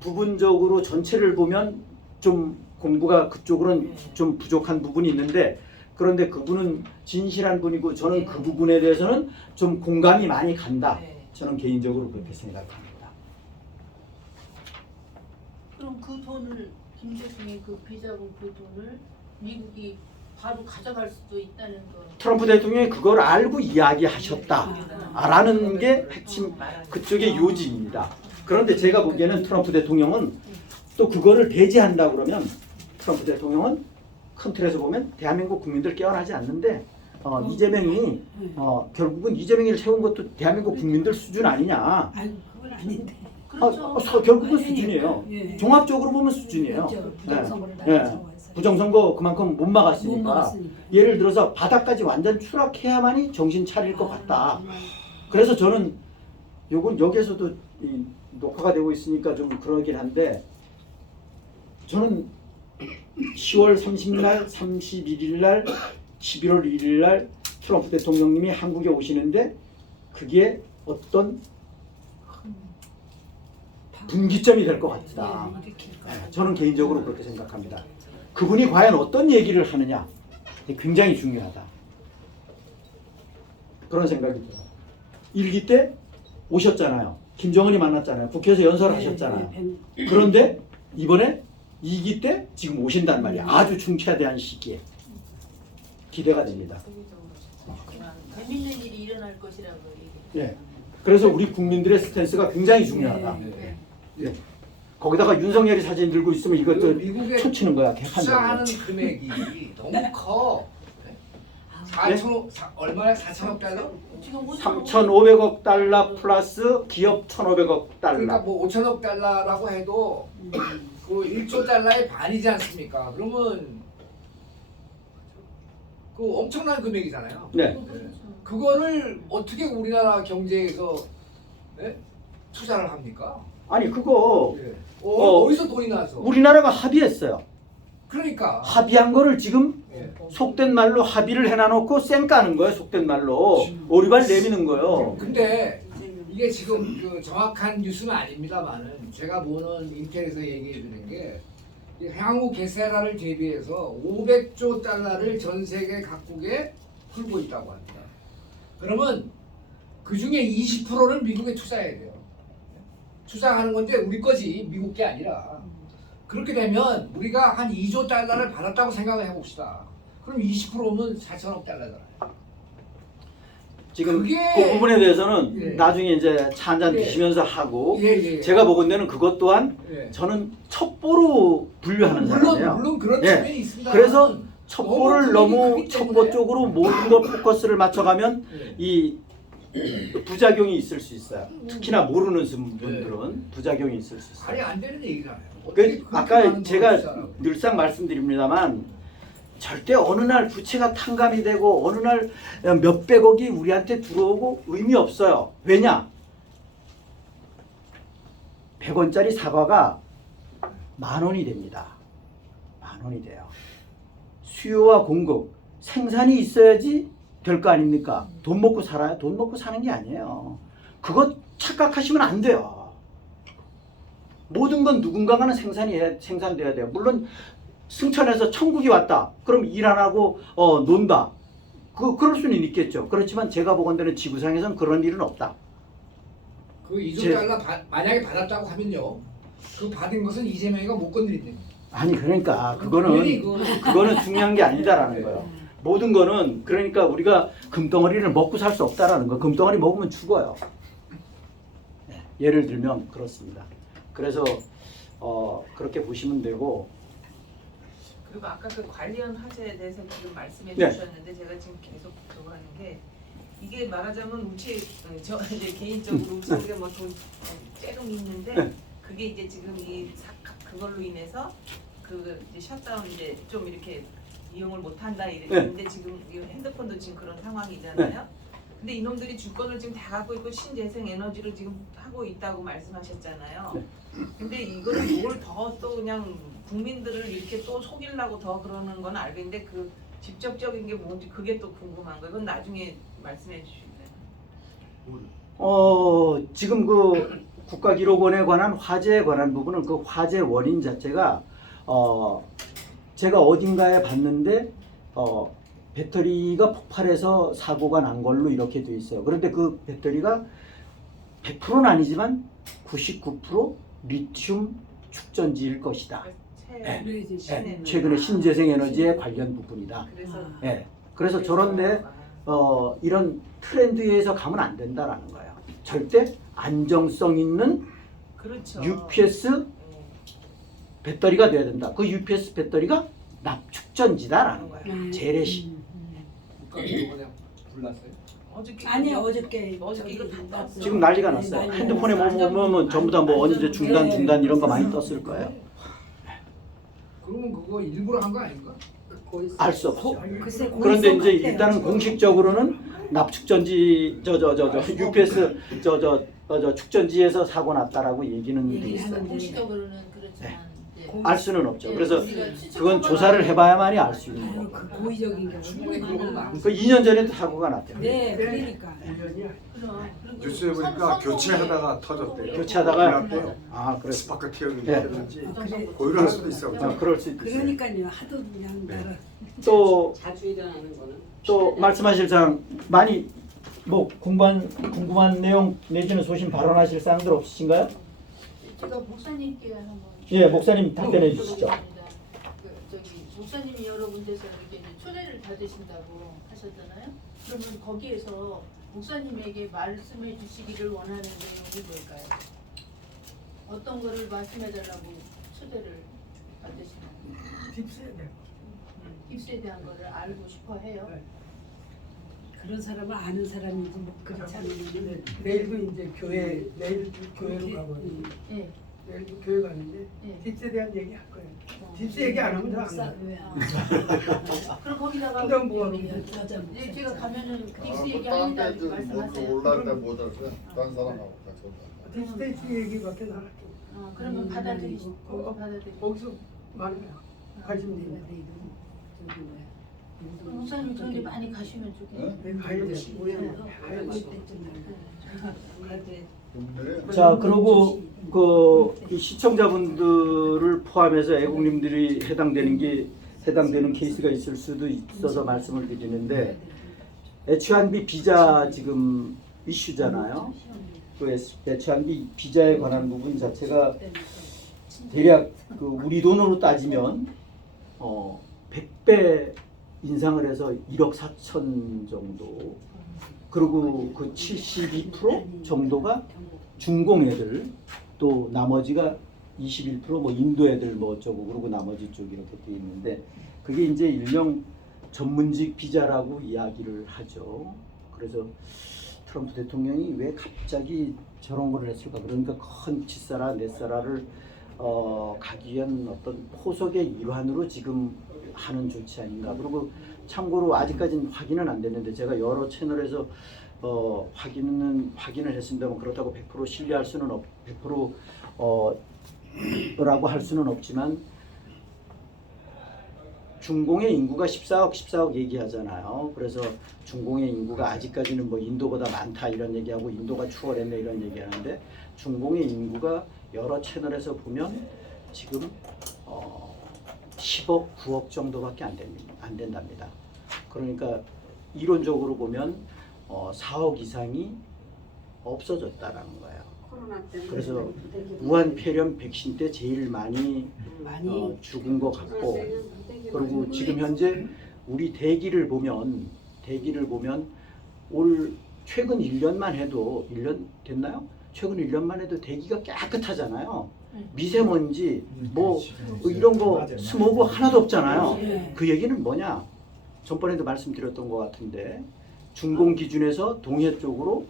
부분적으로 전체를 보면 좀 공부가 그쪽으로는 좀 부족한 부분이 있는데, 그런데 그분은 진실한 분이고 저는 그 부분에 대해서는 좀 공감이 많이 간다. 저는 개인적으로 그렇게 생각합니다. 그럼 그 돈을 김대중이 그 비자금 그 돈을 미국이 바로 가져갈 수도 있다는 거. 트럼프 대통령이 그걸 알고 이야기하셨다라는 게 핵심 그쪽의 요지입니다. 그런데 제가 보기에는 트럼프 대통령은 또 그거를 배제한다 그러면, 트럼프 대통령은 큰 틀에서 보면 대한민국 국민들 깨어나지 않는데, 이재명이 결국은 이재명이를 세운 것도 대한민국 국민들 수준 아니냐. 아니 그건 아닌데. 그렇죠. 결국은 수준이에요. 예. 종합적으로 보면 수준이에요. 그렇죠. 부정선거를 예. 당해서 부정선거 그만큼 못 못 막았으니까. 막았으니까. 예를 들어서 바닥까지 완전 추락해야만이 정신 차릴 것 같다. 그래서 저는 요건 여기에서도 이 녹화가 되고 있으니까 좀 그러긴 한데, 저는 10월 30날, 31일날, 11월 1일날 트럼프 대통령님이 한국에 오시는데 그게 어떤 분기점이 될 것 같다. 저는 개인적으로 그렇게 생각합니다. 그분이 과연 어떤 얘기를 하느냐, 굉장히 중요하다. 그런 생각이 들어요. 1기 때 오셨잖아요. 김정은이 만났잖아요. 국회에서 연설을 하셨잖아요. 그런데 이번에 2기 때 지금 오신단 말이야. 아주 중차대한 시기에. 기대가 됩니다. 재밌는 일이 일어날 것이라고 얘기해요. 예. 그래서 우리 국민들의 스탠스가 굉장히 중요하다. 예. 거기다가 윤석열이 사진 들고 있으면 이것도 미국에 초치는 거야. 개판적으로. 투자하는 금액이 너무 커. 얼마야? 4천억 달러? 지금 3,500억 달러 플러스 기업 1,500억 달러. 그러니까 뭐 5천억 달러라고 해도 그 1조 달러의 반이지 않습니까? 그러면 그 엄청난 금액이잖아요. 네. 그거를 어떻게 우리나라 경제에서 예? 투자를 합니까? 아니 그거 예. 어, 어디서 돈이 나서? 우리나라가 합의했어요. 그러니까 합의한 거를 지금 예. 속된 말로 합의를 해놔놓고 쌩 까는 거예요. 속된 말로 오리발 내미는 거예요. 근데 이게 지금 그 정확한 뉴스는 아닙니다만은 제가 보는 인텔에서 얘기해 주는 게 이 향후 게세라를 대비해서 500조 달러를 전 세계 각국에 풀고 있다고 합니다. 그러면 그 중에 20%를 미국에 투자해야 돼요. 투자하는 건데 우리 거지 미국 게 아니라. 그렇게 되면 우리가 한 2조 달러를 받았다고 생각을 해봅시다. 그럼 20%면 4천억 달러잖아요. 지금 그게- 그 부분에 대해서는 예. 나중에 이제 차 한잔 예. 드시면서 하고 예. 제가 보건대는 그것 또한 예. 저는 첩보로 분류하는 사람이에요. 물론 그런 예. 측면이 있습니다. 그래서 첩보를 너무 너무 크기 첩보 때문에. 쪽으로 모든 걸 포커스를 맞춰가면 예. 이 부작용이 있을 수 있어요. 특히나 모르는 분들은 부작용이 있을 수 말이 있어요. 안 되는 얘기잖아요. 그 어떻게 그렇게 아까 많은 제가 돈을 투자하라고. 늘상 말씀드립니다만 절대 어느 날 부채가 탕감이 되고 어느 날 몇백억이 우리한테 들어오고 의미 없어요. 왜냐? 100원짜리 사과가 10,000원이 됩니다. 10,000원이 돼요. 수요와 공급, 생산이 있어야지 될 거 아닙니까? 돈 먹고 살아요? 돈 먹고 사는 게 아니에요. 그거 착각하시면 안 돼요. 모든 건 누군가가는 생산돼야 돼요. 물론 승천해서 천국이 왔다. 그럼 일 안 하고 논다. 그럴 수는 있겠죠. 그렇지만 제가 보건대는 지구상에선 그런 일은 없다. 그 2조 달러 만약에 받았다고 하면요. 그 받은 것은 이재명이가 못 건드린다는 거예요. 아니 그러니까 당연히 그거는 중요한 게 아니다라는 거예요. 모든 거는 그러니까 우리가 금덩어리를 먹고 살 수 없다라는 거. 금덩어리 먹으면 죽어요. 네, 예를 들면 그렇습니다. 그래서 그렇게 보시면 되고. 그리고 아까 그 관련 화제에 대해서 지금 말씀해 네. 주셨는데 제가 지금 계속 그거 하는 게 이게 말하자면 저 이제 개인적으로 우체국에 뭐돈 째rum이 있는데 네. 그게 이제 지금 그걸로 인해서 그 이제 셧다운 이제 좀 이렇게 이용을 못 한다 이랬는데 지금 이 핸드폰도 지금 그런 상황이잖아요. 근데 이놈들이 주권을 지금 다 갖고 있고 신재생 에너지를 지금 하고 있다고 말씀하셨잖아요. 근데 이거를 뭘 더 또 그냥 국민들을 이렇게 또 속이려고 더 그러는 건 알겠는데 그 직접적인 게 뭔지 그게 또 궁금한 거예요. 그건 나중에 말씀해 주실래요? 지금 그 국가기록원에 관한 화재에 관한 부분은 그 화재 원인 자체가 제가 어딘가에 봤는데 배터리가 폭발해서 사고가 난 걸로 이렇게 돼 있어요. 그런데 그 배터리가 100%는 아니지만 99% 리튬 축전지일 것이다. 최근에 신재생 에너지에 관련 부분이다. 그래서 그래서 저런데 이런 트렌드에서 가면 안 된다라는 거예요. 절대 안정성 있는 그렇죠. UPS 배터리가 돼야 된다. 그 UPS 배터리가 납축전지다라는 거예요. 재래식. 국가기록원에 불났어요. 어저께 아니 어저께 이거 다 떴어요. 지금 난리가 났어요. 핸드폰에 뭐 전부 다 뭐 언제 중단 이런 거 많이 떴을 거예요. 그러면 그거 일부러 한 거 아닌가? 알 수 없죠. 글쎄, 그런데 이제 공익성 일단은 같아요. 공식적으로는 납축전지 UPS 축전지에서 사고 났다라고 얘기는 돼 있어요. 얘기하는데. 공식적으로는 그렇지만 이제 알 수는 없죠. 그래서 우리가 그건 조사를 해봐야만이 알 수 있는 아유, 거예요. 그 고의적인 거. 충분히 그런 거 그 2년 전에도 사고가 났대요. 네, 그러니까. 뉴스에 보니까 교체하다가 터졌대요. 교체하다가 그래갖고 그래서 스파크 튀어나온 네. 지 그래, 고의로 할 수도 있어. 그럴 수 있겠어요. 그러니까요. 하도 그냥 나라. 또 자주 일어나는 거는 또 말씀하실 사항 많이 뭐 궁금한 내용 내지는 소신 발언하실 사항들 없으신가요? 제가 목사님께 한번 예, 목사님 답변해 주시죠. 목사님이 여러 군데서 이렇게 이제 초대를 받으신다고 하셨잖아요. 그러면 거기에서 목사님에게 말씀해 주시기를 원하는 내용이 뭘까요? 어떤 거를 말씀해 달라고 초대를 받으시나요? 깁스에 대한 거를 알고 싶어 해요. 그런 사람은 아는 사람이지 뭐 그렇지 않으면 내일도 이제 내일 교회로 가거든요. 예. 내일도 교회 가는데 예. 딥스에 대한 얘기 할 거예요. 딥스 얘기 안 하면 저안 가요. 그럼 거기다가 근데 뭐 여자 예, 제가 가면은 딥스 딴 얘기합니다 데도 이렇게 말씀하세요. 올라갈 때못 알았어요. 딴 사람하고 같이 올라. 딥스테이트 얘기밖에 안 할게요. 그러면 받아들이시고 받아들이고. 거기서 많이 관심 있는 저기 뭐야 목사님 그런데 많이 가시면 좋겠네요. 네? 데 가야지. 우리는 가야지. 국민들이 자, 그리고 이 시청자분들을 포함해서 애국님들이 해당되는 케이스가 있을 수도 있어서 말씀을 드리는데 H1B 비자 지금 이슈잖아요. 그 H1B 비자에 관한 부분 자체가 대략 그 우리 돈으로 따지면 100배 인상을 해서 1억 4천 정도, 그리고 그 72% 정도가 중공 애들, 또 나머지가 21% 인도 애들 어쩌고, 그리고 나머지 쪽 이렇게 돼 있는데, 그게 이제 일명 전문직 비자라고 이야기를 하죠. 그래서 트럼프 대통령이 왜 갑자기 저런 걸 했을까? 그러니까 큰 치사라 넷사라를 가기 위한 어떤 포석의 일환으로 지금 하는 조치 아닌가. 그리고 참고로 아직까지는 확인은 안 됐는데 제가 여러 채널에서 확인을 했습니다만, 그렇다고 100% 신뢰할 수는 100%라고 할 수는 없지만, 중공의 인구가 14억 얘기하잖아요. 그래서 중공의 인구가 아직까지는 인도보다 많다 이런 얘기하고 인도가 추월했네 이런 얘기하는데, 중공의 인구가 여러 채널에서 보면 지금 10억, 9억 정도밖에 안 된답니다. 그러니까 이론적으로 보면 4억 이상이 없어졌다라는 거예요. 그래서 우한 폐렴 백신 때 제일 많이 죽은 것 같고, 그리고 지금 현재 우리 대기를 보면 올 최근 1년만 해도 1년 됐나요? 최근 1년만 해도 대기가 깨끗하잖아요. 미세먼지 이런 거 스모그 하나도 없잖아요. 그 얘기는 뭐냐? 전번에도 말씀드렸던 것 같은데, 중공 기준에서 동해 쪽으로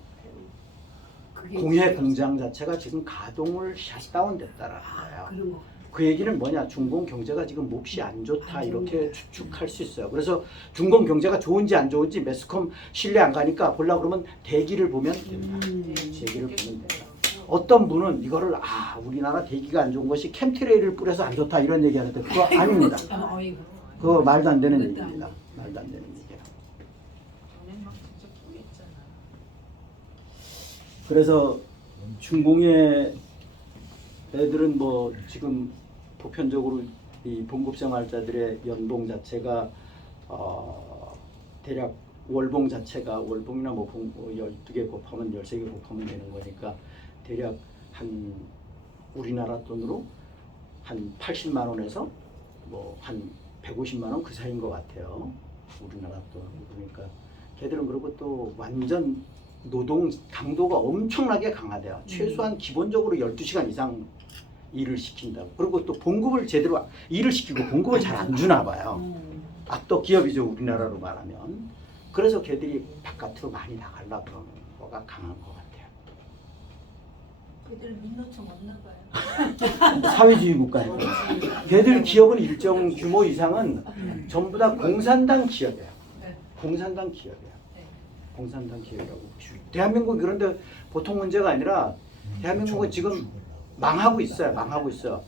공해 공장 자체가 지금 가동을 샷다운 됐다라는 거예요. 그 얘기는 뭐냐? 중공 경제가 지금 몹시 안 좋다 이렇게 추측할 수 있어요. 그래서 중공 경제가 좋은지 안 좋은지 매스컴 신뢰 안 가니까 보려고 그러면 대기를 보면 됩니다. 대기를 보면 됩니다. 어떤 분은 이거를 우리나라 대기가 안 좋은 것이 캠트레일을 뿌려서 안 좋다 이런 얘기하는데 그거 아닙니다. 그거 말도 안 되는 얘기입니다. 말도 안 되는 얘기예요. 전에 막 진짜 뿌렸잖아. 그래서 중공의 애들은 지금 보편적으로 이 봉급생활자들의 연봉 자체가 대략 월봉 자체가 월봉이나 12개 곱하면 13개 곱하면 되는 거니까 대략 한 우리나라 돈으로 한 80만 원에서 한 150만 원 그 사이인 것 같아요. 우리나라 돈. 그러니까 걔들은 그리고 또 완전 노동 강도가 엄청나게 강하대요. 최소한 기본적으로 12시간 이상 일을 시킨다고. 그리고 또 봉급을 제대로 일을 시키고 봉급을 잘 안 주나 봐요. 악덕 기업이죠, 우리나라로 말하면. 그래서 걔들이 바깥으로 많이 나가려고 그러는 거가 강한 것 같아요. 그들 민노총 없나 봐요. 사회주의 국가니까. 걔들 기업은 일정 규모 이상은 전부 다 공산당 기업이에요. 공산당 기업이에요. 공산당 기업이라고 보시죠. 대한민국 그런데 보통 문제가 아니라 대한민국은 지금 망하고 있어요.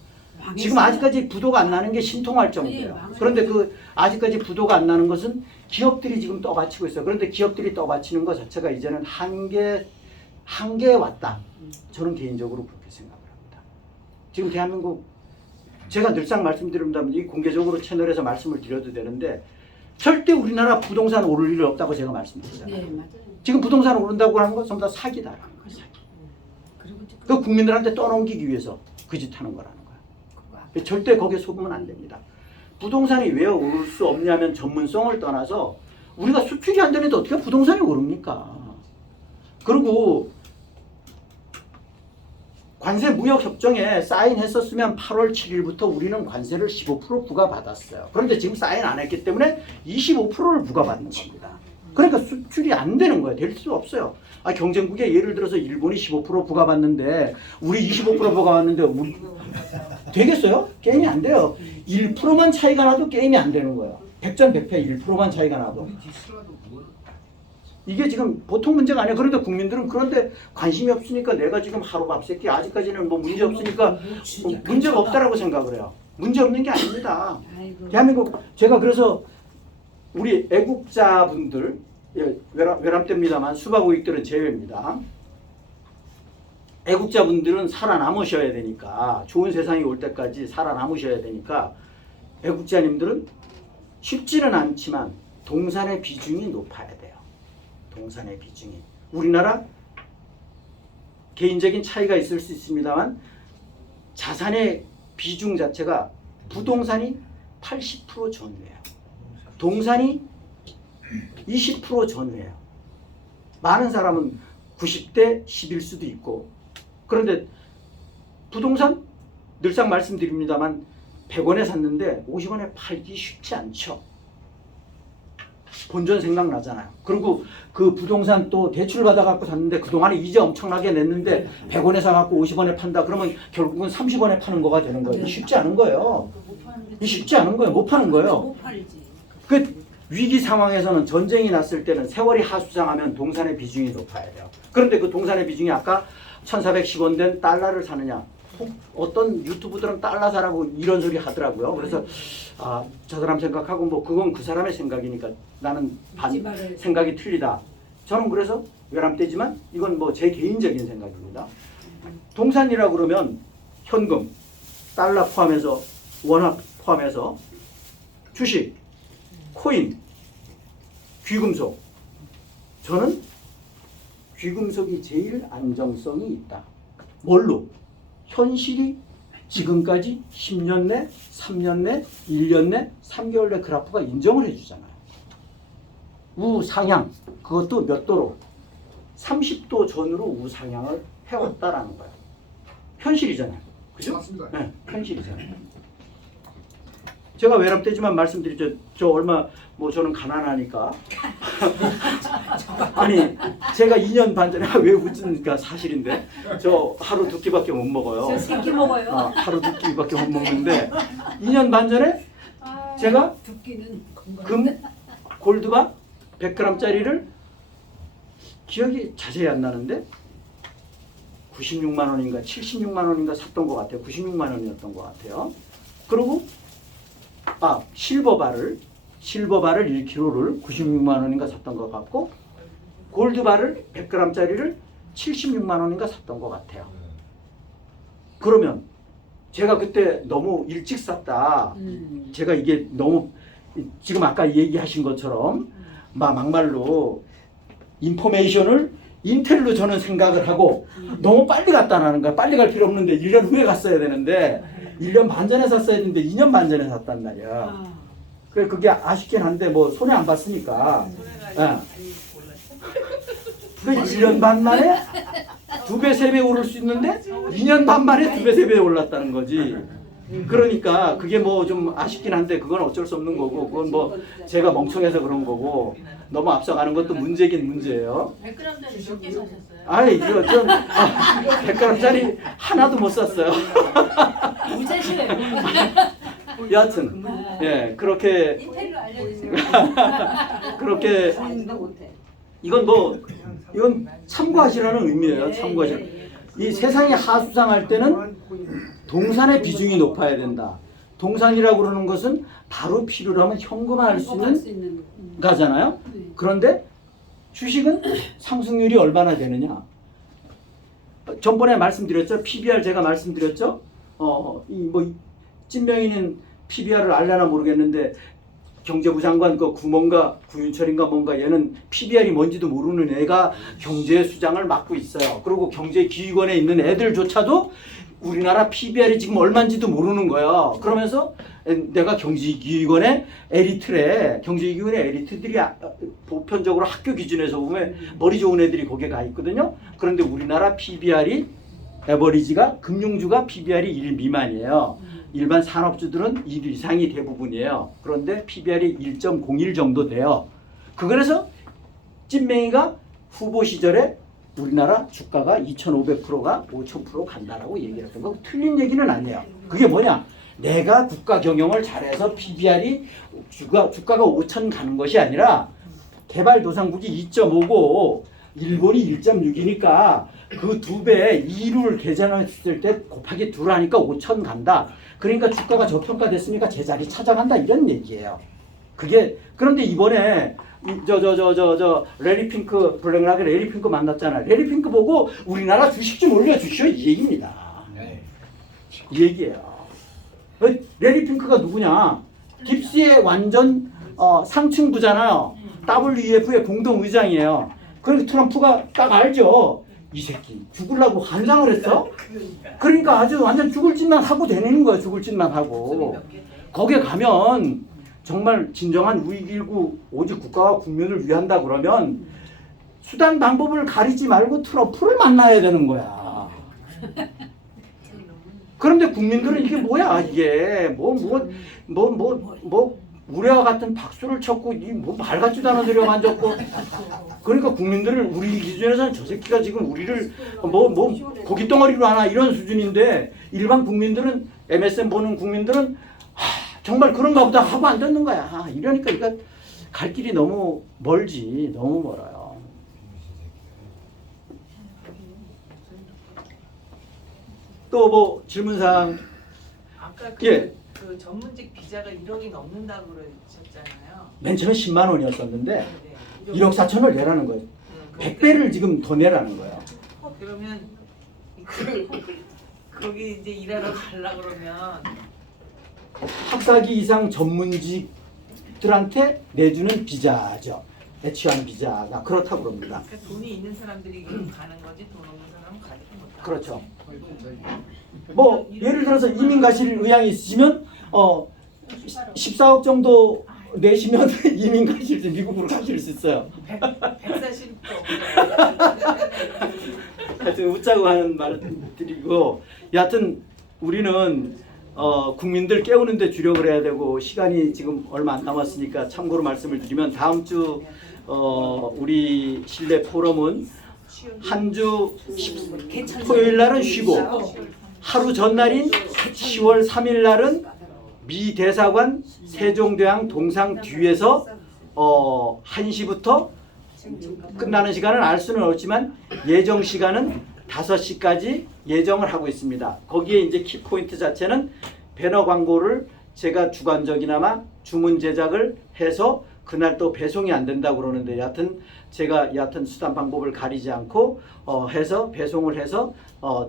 지금 아직까지 부도가 안 나는 게 신통할 정도예요. 그런데 아직까지 부도가 안 나는 것은 기업들이 지금 떠받치고 있어요. 그런데 기업들이 떠받치는 것 자체가 이제는 한계에 왔다. 저는 개인적으로 그렇게 생각을 합니다. 지금 대한민국, 제가 늘상 말씀드린다면 이 공개적으로 채널에서 말씀을 드려도 되는데, 절대 우리나라 부동산 오를 일 없다고 제가 말씀드리잖아요. 네, 맞아요. 지금 부동산 오른다고 하는 건 전부 다 사기다라는 거예요. 사기. 그 국민들한테 떠넘기기 위해서 그 짓 하는 거라는 거예요. 절대 거기에 속으면 안 됩니다. 부동산이 왜 오를 수 없냐면 전문성을 떠나서 우리가 수출이 안 되는데 어떻게 부동산이 오릅니까? 그리고 관세 무역 협정에 사인했었으면 8월 7일부터 우리는 관세를 15% 부과받았어요. 그런데 지금 사인 안 했기 때문에 25%를 부과받는 겁니다. 그러니까 수출이 안 되는 거예요. 될 수 없어요. 아, 경쟁국에 예를 들어서 일본이 15% 부과받는데 우리 25% 부과받는데 우리 되겠어요? 게임이 안 돼요. 1%만 차이가 나도 게임이 안 되는 거예요. 100전 100패 1%만 차이가 나도. 우리 디스라도 뭘 이게 지금 보통 문제가 아니에요. 그런데 국민들은 그런데 관심이 없으니까 내가 지금 하루 밥 새끼 아직까지는 뭐 문제 없으니까 문제가 없다라고 생각을 해요. 문제 없는 게 아닙니다. 아이고. 대한민국 제가 그래서 우리 애국자분들 예, 외람 때입니다만 수박우익들은 제외입니다. 애국자분들은 살아남으셔야 되니까 좋은 세상이 올 때까지 살아남으셔야 되니까 애국자님들은 쉽지는 않지만 동산의 비중이 높아야 돼요. 동산의 비중이 우리나라 개인적인 차이가 있을 수 있습니다만 자산의 비중 자체가 부동산이 80% 전후예요. 동산이 20% 전후예요. 많은 사람은 90대 10일 수도 있고 그런데 부동산 늘상 말씀드립니다만 100원에 샀는데 50원에 팔기 쉽지 않죠. 본전 생각나잖아요. 그리고 그 부동산 또 대출 받아갖고 샀는데 그동안에 이자 엄청나게 냈는데 100원에 사갖고 50원에 판다 그러면 결국은 30원에 파는 거가 되는 거예요. 쉽지 않은 거예요. 이 쉽지 않은 거예요. 못 파는 거예요. 못 팔지. 그 위기 상황에서는 전쟁이 났을 때는 세월이 하수장하면 동산의 비중이 높아야 돼요. 그런데 그 동산의 비중이 아까 1410원 된 달러를 사느냐. 어떤 유튜브들은 달러 사라고 이런 소리 하더라고요. 그래서 아, 저 사람 생각하고 뭐 그건 그 사람의 생각이니까 나는 생각이 틀리다. 저는 그래서 외람되지만 이건 뭐 제 개인적인 생각입니다. 동산이라고 그러면 현금, 달러 포함해서 원화 포함해서 주식, 코인, 귀금속. 저는 귀금속이 제일 안정성이 있다. 뭘로? 현실이 지금까지 10년 내, 3년 내, 1년 내, 3개월 내 그래프가 인정을 해주잖아요. 우상향, 그것도 몇 도로? 30도 전후로 우상향을 해왔다라는 거예요. 현실이잖아요. 그죠? 맞습니다. 네, 현실이잖아요. 제가 외람되지만 말씀드리죠. 저 얼마 뭐 저는 가난하니까 아니 제가 2년 반 전에 왜 웃으니까 사실인데 저 하루 두 끼밖에 못 먹어요. 저 새끼 먹어요. 하루 두 끼밖에 못 먹는데 2년 반 전에 제가 두끼는 금 골드바 100g짜리를 기억이 자세히 안 나는데 96만 원인가 76만 원인가 샀던 것 같아요. 96만 원이었던 것 같아요. 그리고 실버바를 1kg를 96만 원인가 샀던 것 같고 골드바를 100g짜리를 76만 원인가 샀던 것 같아요. 그러면 제가 그때 너무 일찍 샀다. 제가 이게 너무 지금 아까 얘기하신 것처럼 막말로 인포메이션을 인텔로 저는 생각을 하고 너무 빨리 갔다 나는 거야. 빨리 갈 필요 없는데 1년 후에 갔어야 되는데 1년 반 전에 샀어야 되는데 2년 반 전에 샀단 말이야. 그래 그게 아쉽긴 한데 뭐 손해 안 봤으니까. 그 1년 반 만에 2배, 3배 오를 수 있는데 2년 반 만에 2배, 3배 올랐다는 거지. 그러니까 그게 뭐 좀 아쉽긴 한데 그건 어쩔 수 없는 거고 그건 뭐 제가 멍청해서 그런 거고 너무 앞서가는 것도 문제긴 문제예요. 100g짜리 몇 개 사셨어요? 아이 이거 좀 100g짜리 하나도 못 샀어요. 무제시네. 여하튼 예 그렇게 인텔로 알려주세요. 그렇게 이건 참고하시라는 의미예요. 참고하시라. 이 세상이 하수상할 때는 동산의 비중이 높아야 된다. 동산이라고 그러는 것은 바로 필요로 하면 현금화할 수 있는 가잖아요. 그런데 주식은 상승률이 얼마나 되느냐. 전번에 말씀드렸죠. PBR 제가 말씀드렸죠. 찐명이는 PBR을 알려나 모르겠는데 경제부 장관 그 구몬가 구윤철인가 뭔가 얘는 PBR이 뭔지도 모르는 애가 경제 수장을 맡고 있어요. 그리고 경제기획원에 있는 애들조차도 우리나라 PBR이 지금 얼마인지도 모르는 거예요. 그러면서 내가 경제기획원의 에리트래. 경제기획원의 에리트들이 보편적으로 학교 기준에서 보면 머리 좋은 애들이 거기에 가 있거든요. 그런데 우리나라 PBR이 에버리지가 금융주가 PBR이 1 미만이에요. 일반 산업주들은 1 이상이 대부분이에요. 그런데 PBR이 1.01 정도 돼요. 그래서 찐맹이가 후보 시절에 우리나라 주가가 2,500%가 5,000% 간다라고 얘기를 했던 거 틀린 얘기는 아니에요. 그게 뭐냐? 내가 국가 경영을 잘해서 PBR이 주가가 5,000 가는 것이 아니라 개발도상국이 2.5고 일본이 1.6이니까 그 2배 2를 계산했을 때 곱하기 2를 하니까 5,000 간다. 그러니까 주가가 저평가됐으니까 제자리 찾아간다 이런 얘기예요. 그게 그런데 이번에 레리 핑크 블랙락의 레리 핑크 만났잖아. 레리 핑크 보고 우리나라 주식 좀 올려주시오 이 얘기입니다. 이 얘기예요. 레리 핑크가 누구냐? 깁스의 완전 상층부잖아요. WEF의 공동 의장이에요. 그러니까 트럼프가 딱 알죠. 이 새끼 죽으려고 환장을 했어? 그러니까 아주 완전 죽을 짓만 하고 다니는 거야. 죽을 짓만 하고. 거기에 가면 정말 진정한 위기고 오직 국가와 국민을 위한다 그러면 수단 방법을 가리지 말고 트럼프를 만나야 되는 거야. 그런데 국민들은 이게 뭐야 이게 우리와 같은 박수를 쳤고 말 같지도 않은 소리가 만졌고 그러니까 국민들을 우리 기준에서는 저 새끼가 지금 우리를 고깃덩어리로 하나 이런 수준인데 일반 국민들은 MSN 보는 국민들은 정말 그런가 보다 하고 안 듣는 거야. 이러니까 이거 갈 길이 너무 멀지. 너무 멀어요. 또 뭐 질문사항. 아까 예. 그 전문직 비자가 1억이 넘는다고 그러셨잖아요. 맨 처음에 10만 원이었었는데 네. 1억 4천을 내라는 거예요. 100배를 지금 더 내라는 거예요. 그러면 거기 이제 일하러 가려 그러면 학사기 이상 전문직들한테 내주는 비자죠. H1 비자가 그렇다고 그럽니다. 그러니까 돈이 있는 사람들이 가는 거지 돈 없는 사람은 가지 못하고. 그렇죠. 뭐 예를 들어서 이민 가실 의향이 있으시면 14억 정도 내시면 이민 가실 수 미국으로 가실 수 있어요. 140도. 하여튼 웃자고 하는 말 드리고 여하튼 우리는 국민들 깨우는 데 주력을 해야 되고 시간이 지금 얼마 안 남았으니까 참고로 말씀을 드리면 다음 주 우리 실내 포럼은 한 주 토요일 날은 쉬고 하루 전날인 10월 3일 날은 미 대사관 세종대왕 동상 뒤에서 1시부터 끝나는 시간은 알 수는 없지만 예정 시간은 5시까지 예정을 하고 있습니다. 거기에 이제 키포인트 자체는 배너 광고를 제가 주관적이나마 주문 제작을 해서 그날 또 배송이 안 된다고 그러는데 여하튼 제가 여하튼 수단 방법을 가리지 않고 해서 배송을 해서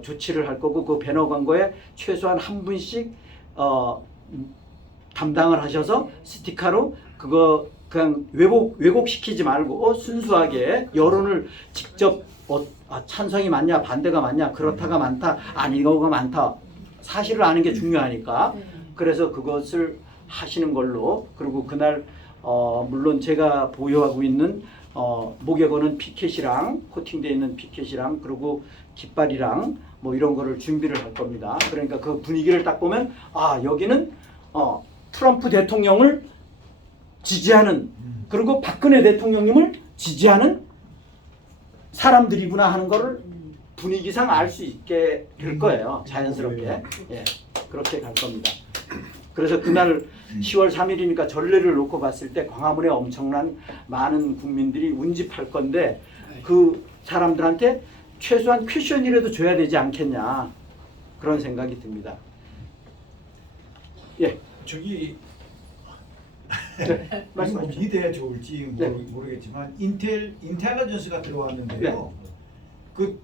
조치를 할 거고 그 배너 광고에 최소한 한 분씩 담당을 하셔서 스티커로 그거 그냥 왜곡시키지 말고 순수하게 여론을 직접 찬성이 많냐 반대가 많냐 그렇다가 많다 아니고가 많다 사실을 아는 게 중요하니까 그래서 그것을 하시는 걸로 그리고 그날 물론 제가 보유하고 있는 목에 거는 피켓이랑 코팅되어 있는 피켓이랑 그리고 깃발이랑 뭐 이런 거를 준비를 할 겁니다. 그러니까 그 분위기를 딱 보면 여기는 트럼프 대통령을 지지하는 그리고 박근혜 대통령님을 지지하는 사람들이구나 하는 거를 분위기상 알 수 있게 될 거예요. 자연스럽게. 예, 그렇게 갈 겁니다. 그래서 그날 10월 3일이니까 전례를 놓고 봤을 때 광화문에 엄청난 많은 국민들이 운집할 건데 그 사람들한테 최소한 퀘션이라도 줘야 되지 않겠냐 그런 생각이 듭니다. 예. 저기 네, 말씀하십시오. 미대에 좋을지 네. 모르겠지만 인텔리전스가 들어왔는데요. 그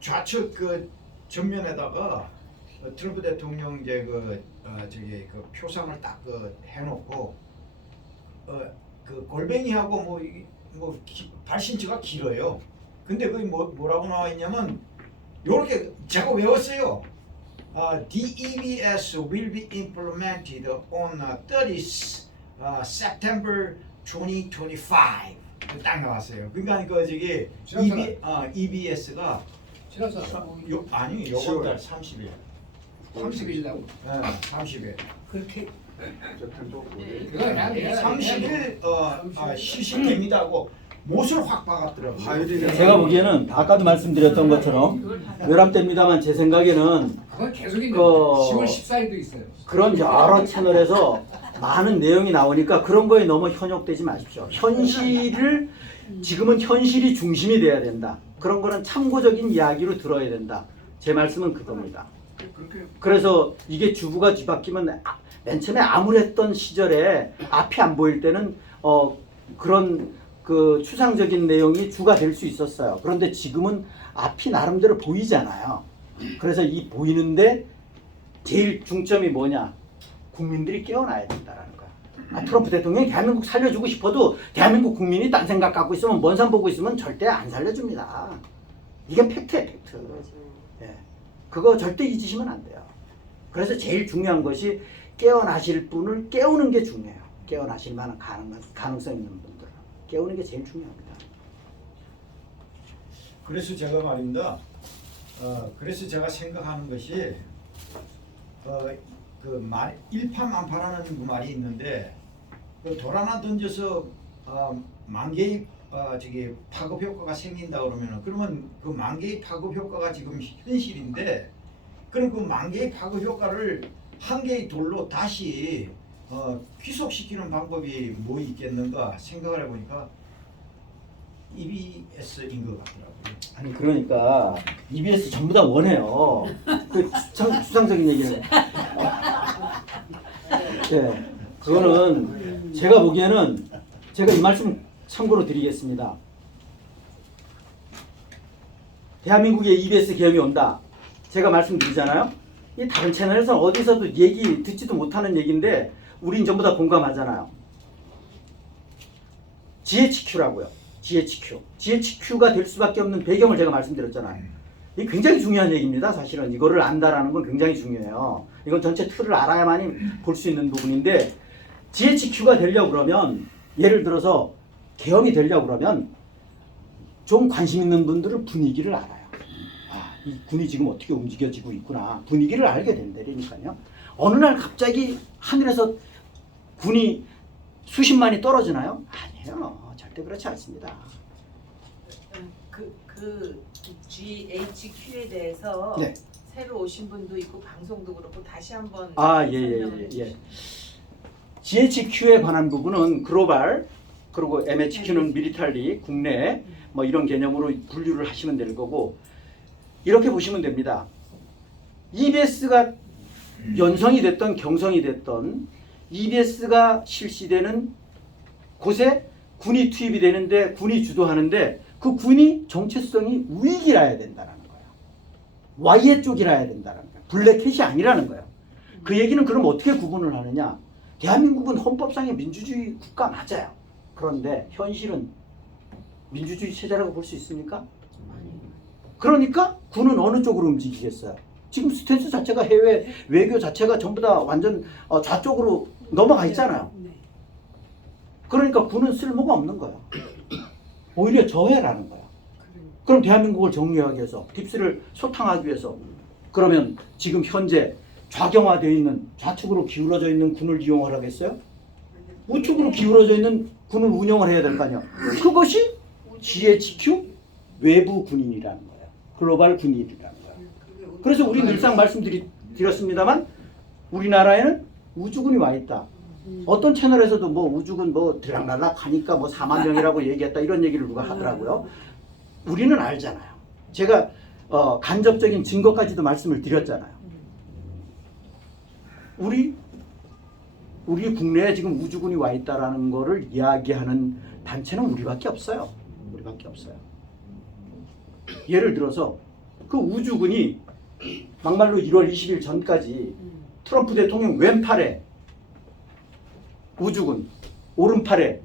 좌측 그 전면에다가 트럼프 대통령 이제 저기 그 표상을 딱 해놓고 그 골뱅이하고 발신처가 길어요. 근데 그게 뭐라고 나와 있냐면 요렇게 제가 외웠어요. The EBS will be implemented on 30th September 2025. 딱 나왔어요. 그러니까 그 저기 EBS가 아니 요번 달 30일. 30일이라고? 네, 30일. 그렇게 그건 해야 돼. 30일 실시됩니다고 못을 확 박았더라고요. 화요일에 제가 보기에는 아까도 말씀드렸던 것처럼 외람 때입니다만 제 생각에는 그건 계속 있는데 그- 10월 14일도 있어요. 그런 여러 채널에서 많은 내용이 나오니까 그런 거에 너무 현혹되지 마십시오. 현실을 지금은 현실이 중심이 돼야 된다. 그런 거는 참고적인 이야기로 들어야 된다. 제 말씀은 그겁니다. 그래서 이게 주부가 뒤바뀌면 맨 처음에 암울했던 시절에 앞이 안 보일 때는 그런 그 추상적인 내용이 주가 될 수 있었어요. 그런데 지금은 앞이 나름대로 보이잖아요. 그래서 이 보이는데 제일 중점이 뭐냐? 국민들이 깨어나야 된다라는 거야. 트럼프 대통령이 대한민국 살려주고 싶어도 대한민국 국민이 딴 생각 갖고 있으면 먼 산 보고 있으면 절대 안 살려줍니다. 이게 팩트예요, 팩트. 예. 그거 절대 잊으시면 안 돼요. 그래서 제일 중요한 것이 깨어나실 분을 깨우는 게 중요해요. 깨어나실 만한 가능성 있는 분들 깨우는 게 제일 중요합니다. 그래서 제가 말입니다. 그래서 제가 생각하는 것이 일파만파라는 그 말이 있는데 그 돌 하나 던져서 만 개의 파급 효과가 생긴다 그러면 그 만 개의 파급 효과가 지금 현실인데 그럼 그 만 개의 파급 효과를 한 개의 돌로 다시 귀속시키는 방법이 뭐 있겠는가 생각을 해보니까 EBS인 것 같더라고요. 아니 그러니까 EBS 전부 다 원해요. 그 추상적인 얘기는. 네, 그거는 제가 보기에는 제가 이 말씀 참고로 드리겠습니다. 대한민국에 EBS 계엄이 온다. 제가 말씀드리잖아요. 이 다른 채널에서 어디서도 얘기 듣지도 못하는 얘기인데 우린 전부 다 공감하잖아요. GHQ라고요. GHQ가 될 수밖에 없는 배경을 제가 말씀드렸잖아요. 이게 굉장히 중요한 얘기입니다. 사실은 이거를 안다라는 건 굉장히 중요해요. 이건 전체 틀을 알아야만이 볼 수 있는 부분인데 GHQ가 되려고 그러면 예를 들어서 계엄이 되려고 그러면 좀 관심 있는 분들은 분위기를 알아요. 이 군이 지금 어떻게 움직여지고 있구나. 분위기를 알게 된다니까요. 어느 날 갑자기 하늘에서 군이 수십만이 떨어지나요? 아니에요. 절대 그렇지 않습니다. 그 GHQ에 대해서 네. 새로 오신 분도 있고 방송도 그렇고 다시 한번 예. GHQ에 관한 부분은 글로벌 그리고 MHQ는 미리탈리 국내 뭐 이런 개념으로 분류를 하시면 될 거고 이렇게 보시면 됩니다. EBS가 연성이 됐던 경성이 됐던 EBS가 실시되는 곳에 군이 투입이 되는데 군이 주도하는데 그 군이 정체성이 우익이라야 된다는 거예요. Y의 쪽이라야 된다는 거예요. 블랙햇이 아니라는 거예요. 그 얘기는 그럼 어떻게 구분을 하느냐? 대한민국은 헌법상의 민주주의 국가 맞아요. 그런데 현실은 민주주의 체제라고 볼 수 있습니까? 그러니까 군은 어느 쪽으로 움직이겠어요? 지금 스탠스 자체가 해외 외교 자체가 전부 다 완전 좌쪽으로 넘어가 있잖아요. 그러니까 군은 쓸모가 없는 거예요. 오히려 저해라는 거예요. 그럼 대한민국을 정리하기 위해서 딥스를 소탕하기 위해서 그러면 지금 현재 좌경화되어 있는 좌측으로 기울어져 있는 군을 이용을 하겠어요? 우측으로 기울어져 있는 군을 운영을 해야 될 거 아니에요. 그것이 GHQ 외부 군인이라는 거예요. 글로벌 군인이라는 거예요. 그래서 우리 늘상 말씀드렸습니다만 우리나라에는 우주군이 와 있다. 어떤 채널에서도 뭐 우주군 뭐 들락날락 하니까 뭐 4만 명이라고 얘기했다 이런 얘기를 누가 하더라고요. 우리는 알잖아요. 제가 간접적인 증거까지도 말씀을 드렸잖아요. 우리 국내에 지금 우주군이 와 있다라는 거를 이야기하는 단체는 우리밖에 없어요. 우리밖에 없어요. 예를 들어서 그 우주군이 막말로 1월 20일 전까지 트럼프 대통령 왼팔에 우주군, 오른팔에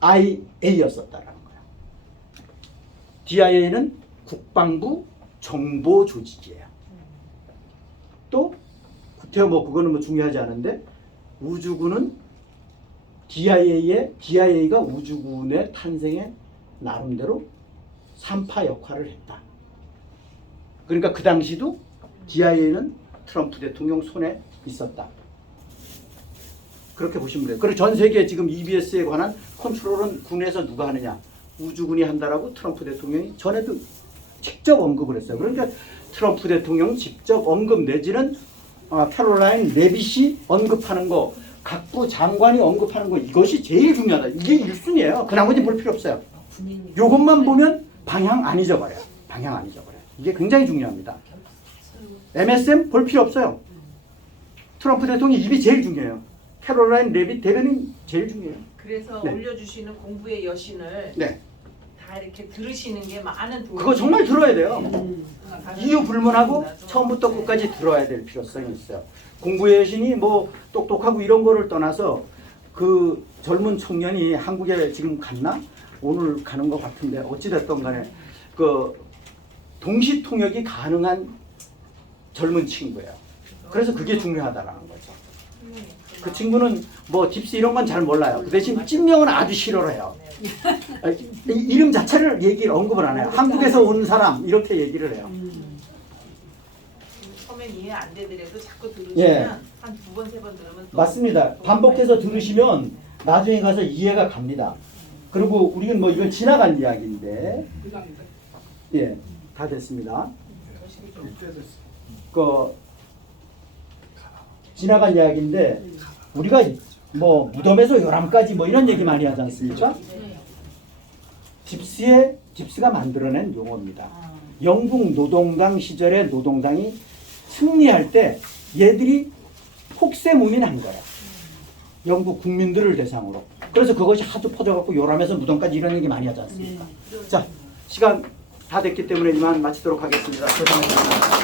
DIA였었다라는 거예요. DIA는 국방부 정보 조직이에요. 또 뭐 그거는 뭐 중요하지 않은데 우주군은 DIA가 우주군의 탄생에 나름대로 산파 역할을 했다. 그러니까 그 당시도 DIA는 트럼프 대통령 손에 있었다. 그렇게 보시면 돼요. 그리고 전 세계 지금 EBS에 관한 컨트롤은 군에서 누가 하느냐? 우주군이 한다라고 트럼프 대통령이 전에도 직접 언급을 했어요. 그러니까 트럼프 대통령 직접 언급 내지는 캐롤라인 레빗이 언급하는 거, 각부 장관이 언급하는 거, 이것이 제일 중요하다. 이게 1순위예요. 그 나머지 볼 필요 없어요. 요것만 보면 방향 안 잊어버려요. 방향 안 잊어버려요. 이게 굉장히 중요합니다. MSM 볼 필요 없어요. 트럼프 대통령 입이 제일 중요해요. 캐롤라인 레빗 대변인 제일 중요해요. 그래서 네. 올려주시는 공부의 여신을 네. 다 이렇게 들으시는 게 많은 도움이 그거 정말 들어야 돼요. 가는 이유 불문하고 겁니다. 처음부터 끝까지 들어야 될 필요성이 있어요. 공부의 여신이 뭐 똑똑하고 이런 거를 떠나서 그 젊은 청년이 한국에 지금 갔나? 오늘 가는 것 같은데 어찌됐든 간에 그 동시 통역이 가능한 젊은 친구예요. 그래서 그게 중요하다라는 거죠. 그 친구는 뭐 딥스 이런 건 잘 몰라요. 그 대신 찐명은 아주 싫어해요. 이름 자체를 언급을 안 해요. 한국에서 온 사람 이렇게 얘기를 해요. 처음엔 이해 안 되더라도 자꾸 들으시면 예. 한 두 번 세 번 들으면 또 맞습니다. 반복해서 들으시면 나중에 가서 이해가 갑니다. 그리고 우리는 뭐 이건 지나간 이야기인데, 예, 다 됐습니다. 그 지나간 이야기인데 우리가 뭐 무덤에서 요람까지 뭐 이런 얘기 많이 하지 않습니까? 딥스가 만들어낸 용어입니다. 영국 노동당 시절에 노동당이 승리할 때 얘들이 혹세무민한 거예요. 영국 국민들을 대상으로. 그래서 그것이 하도 퍼져갖고 요람에서 무덤까지 이런 얘기 많이 하지 않습니까? 자, 시간 다 됐기 때문에 이만 마치도록 하겠습니다. 죄송합니다.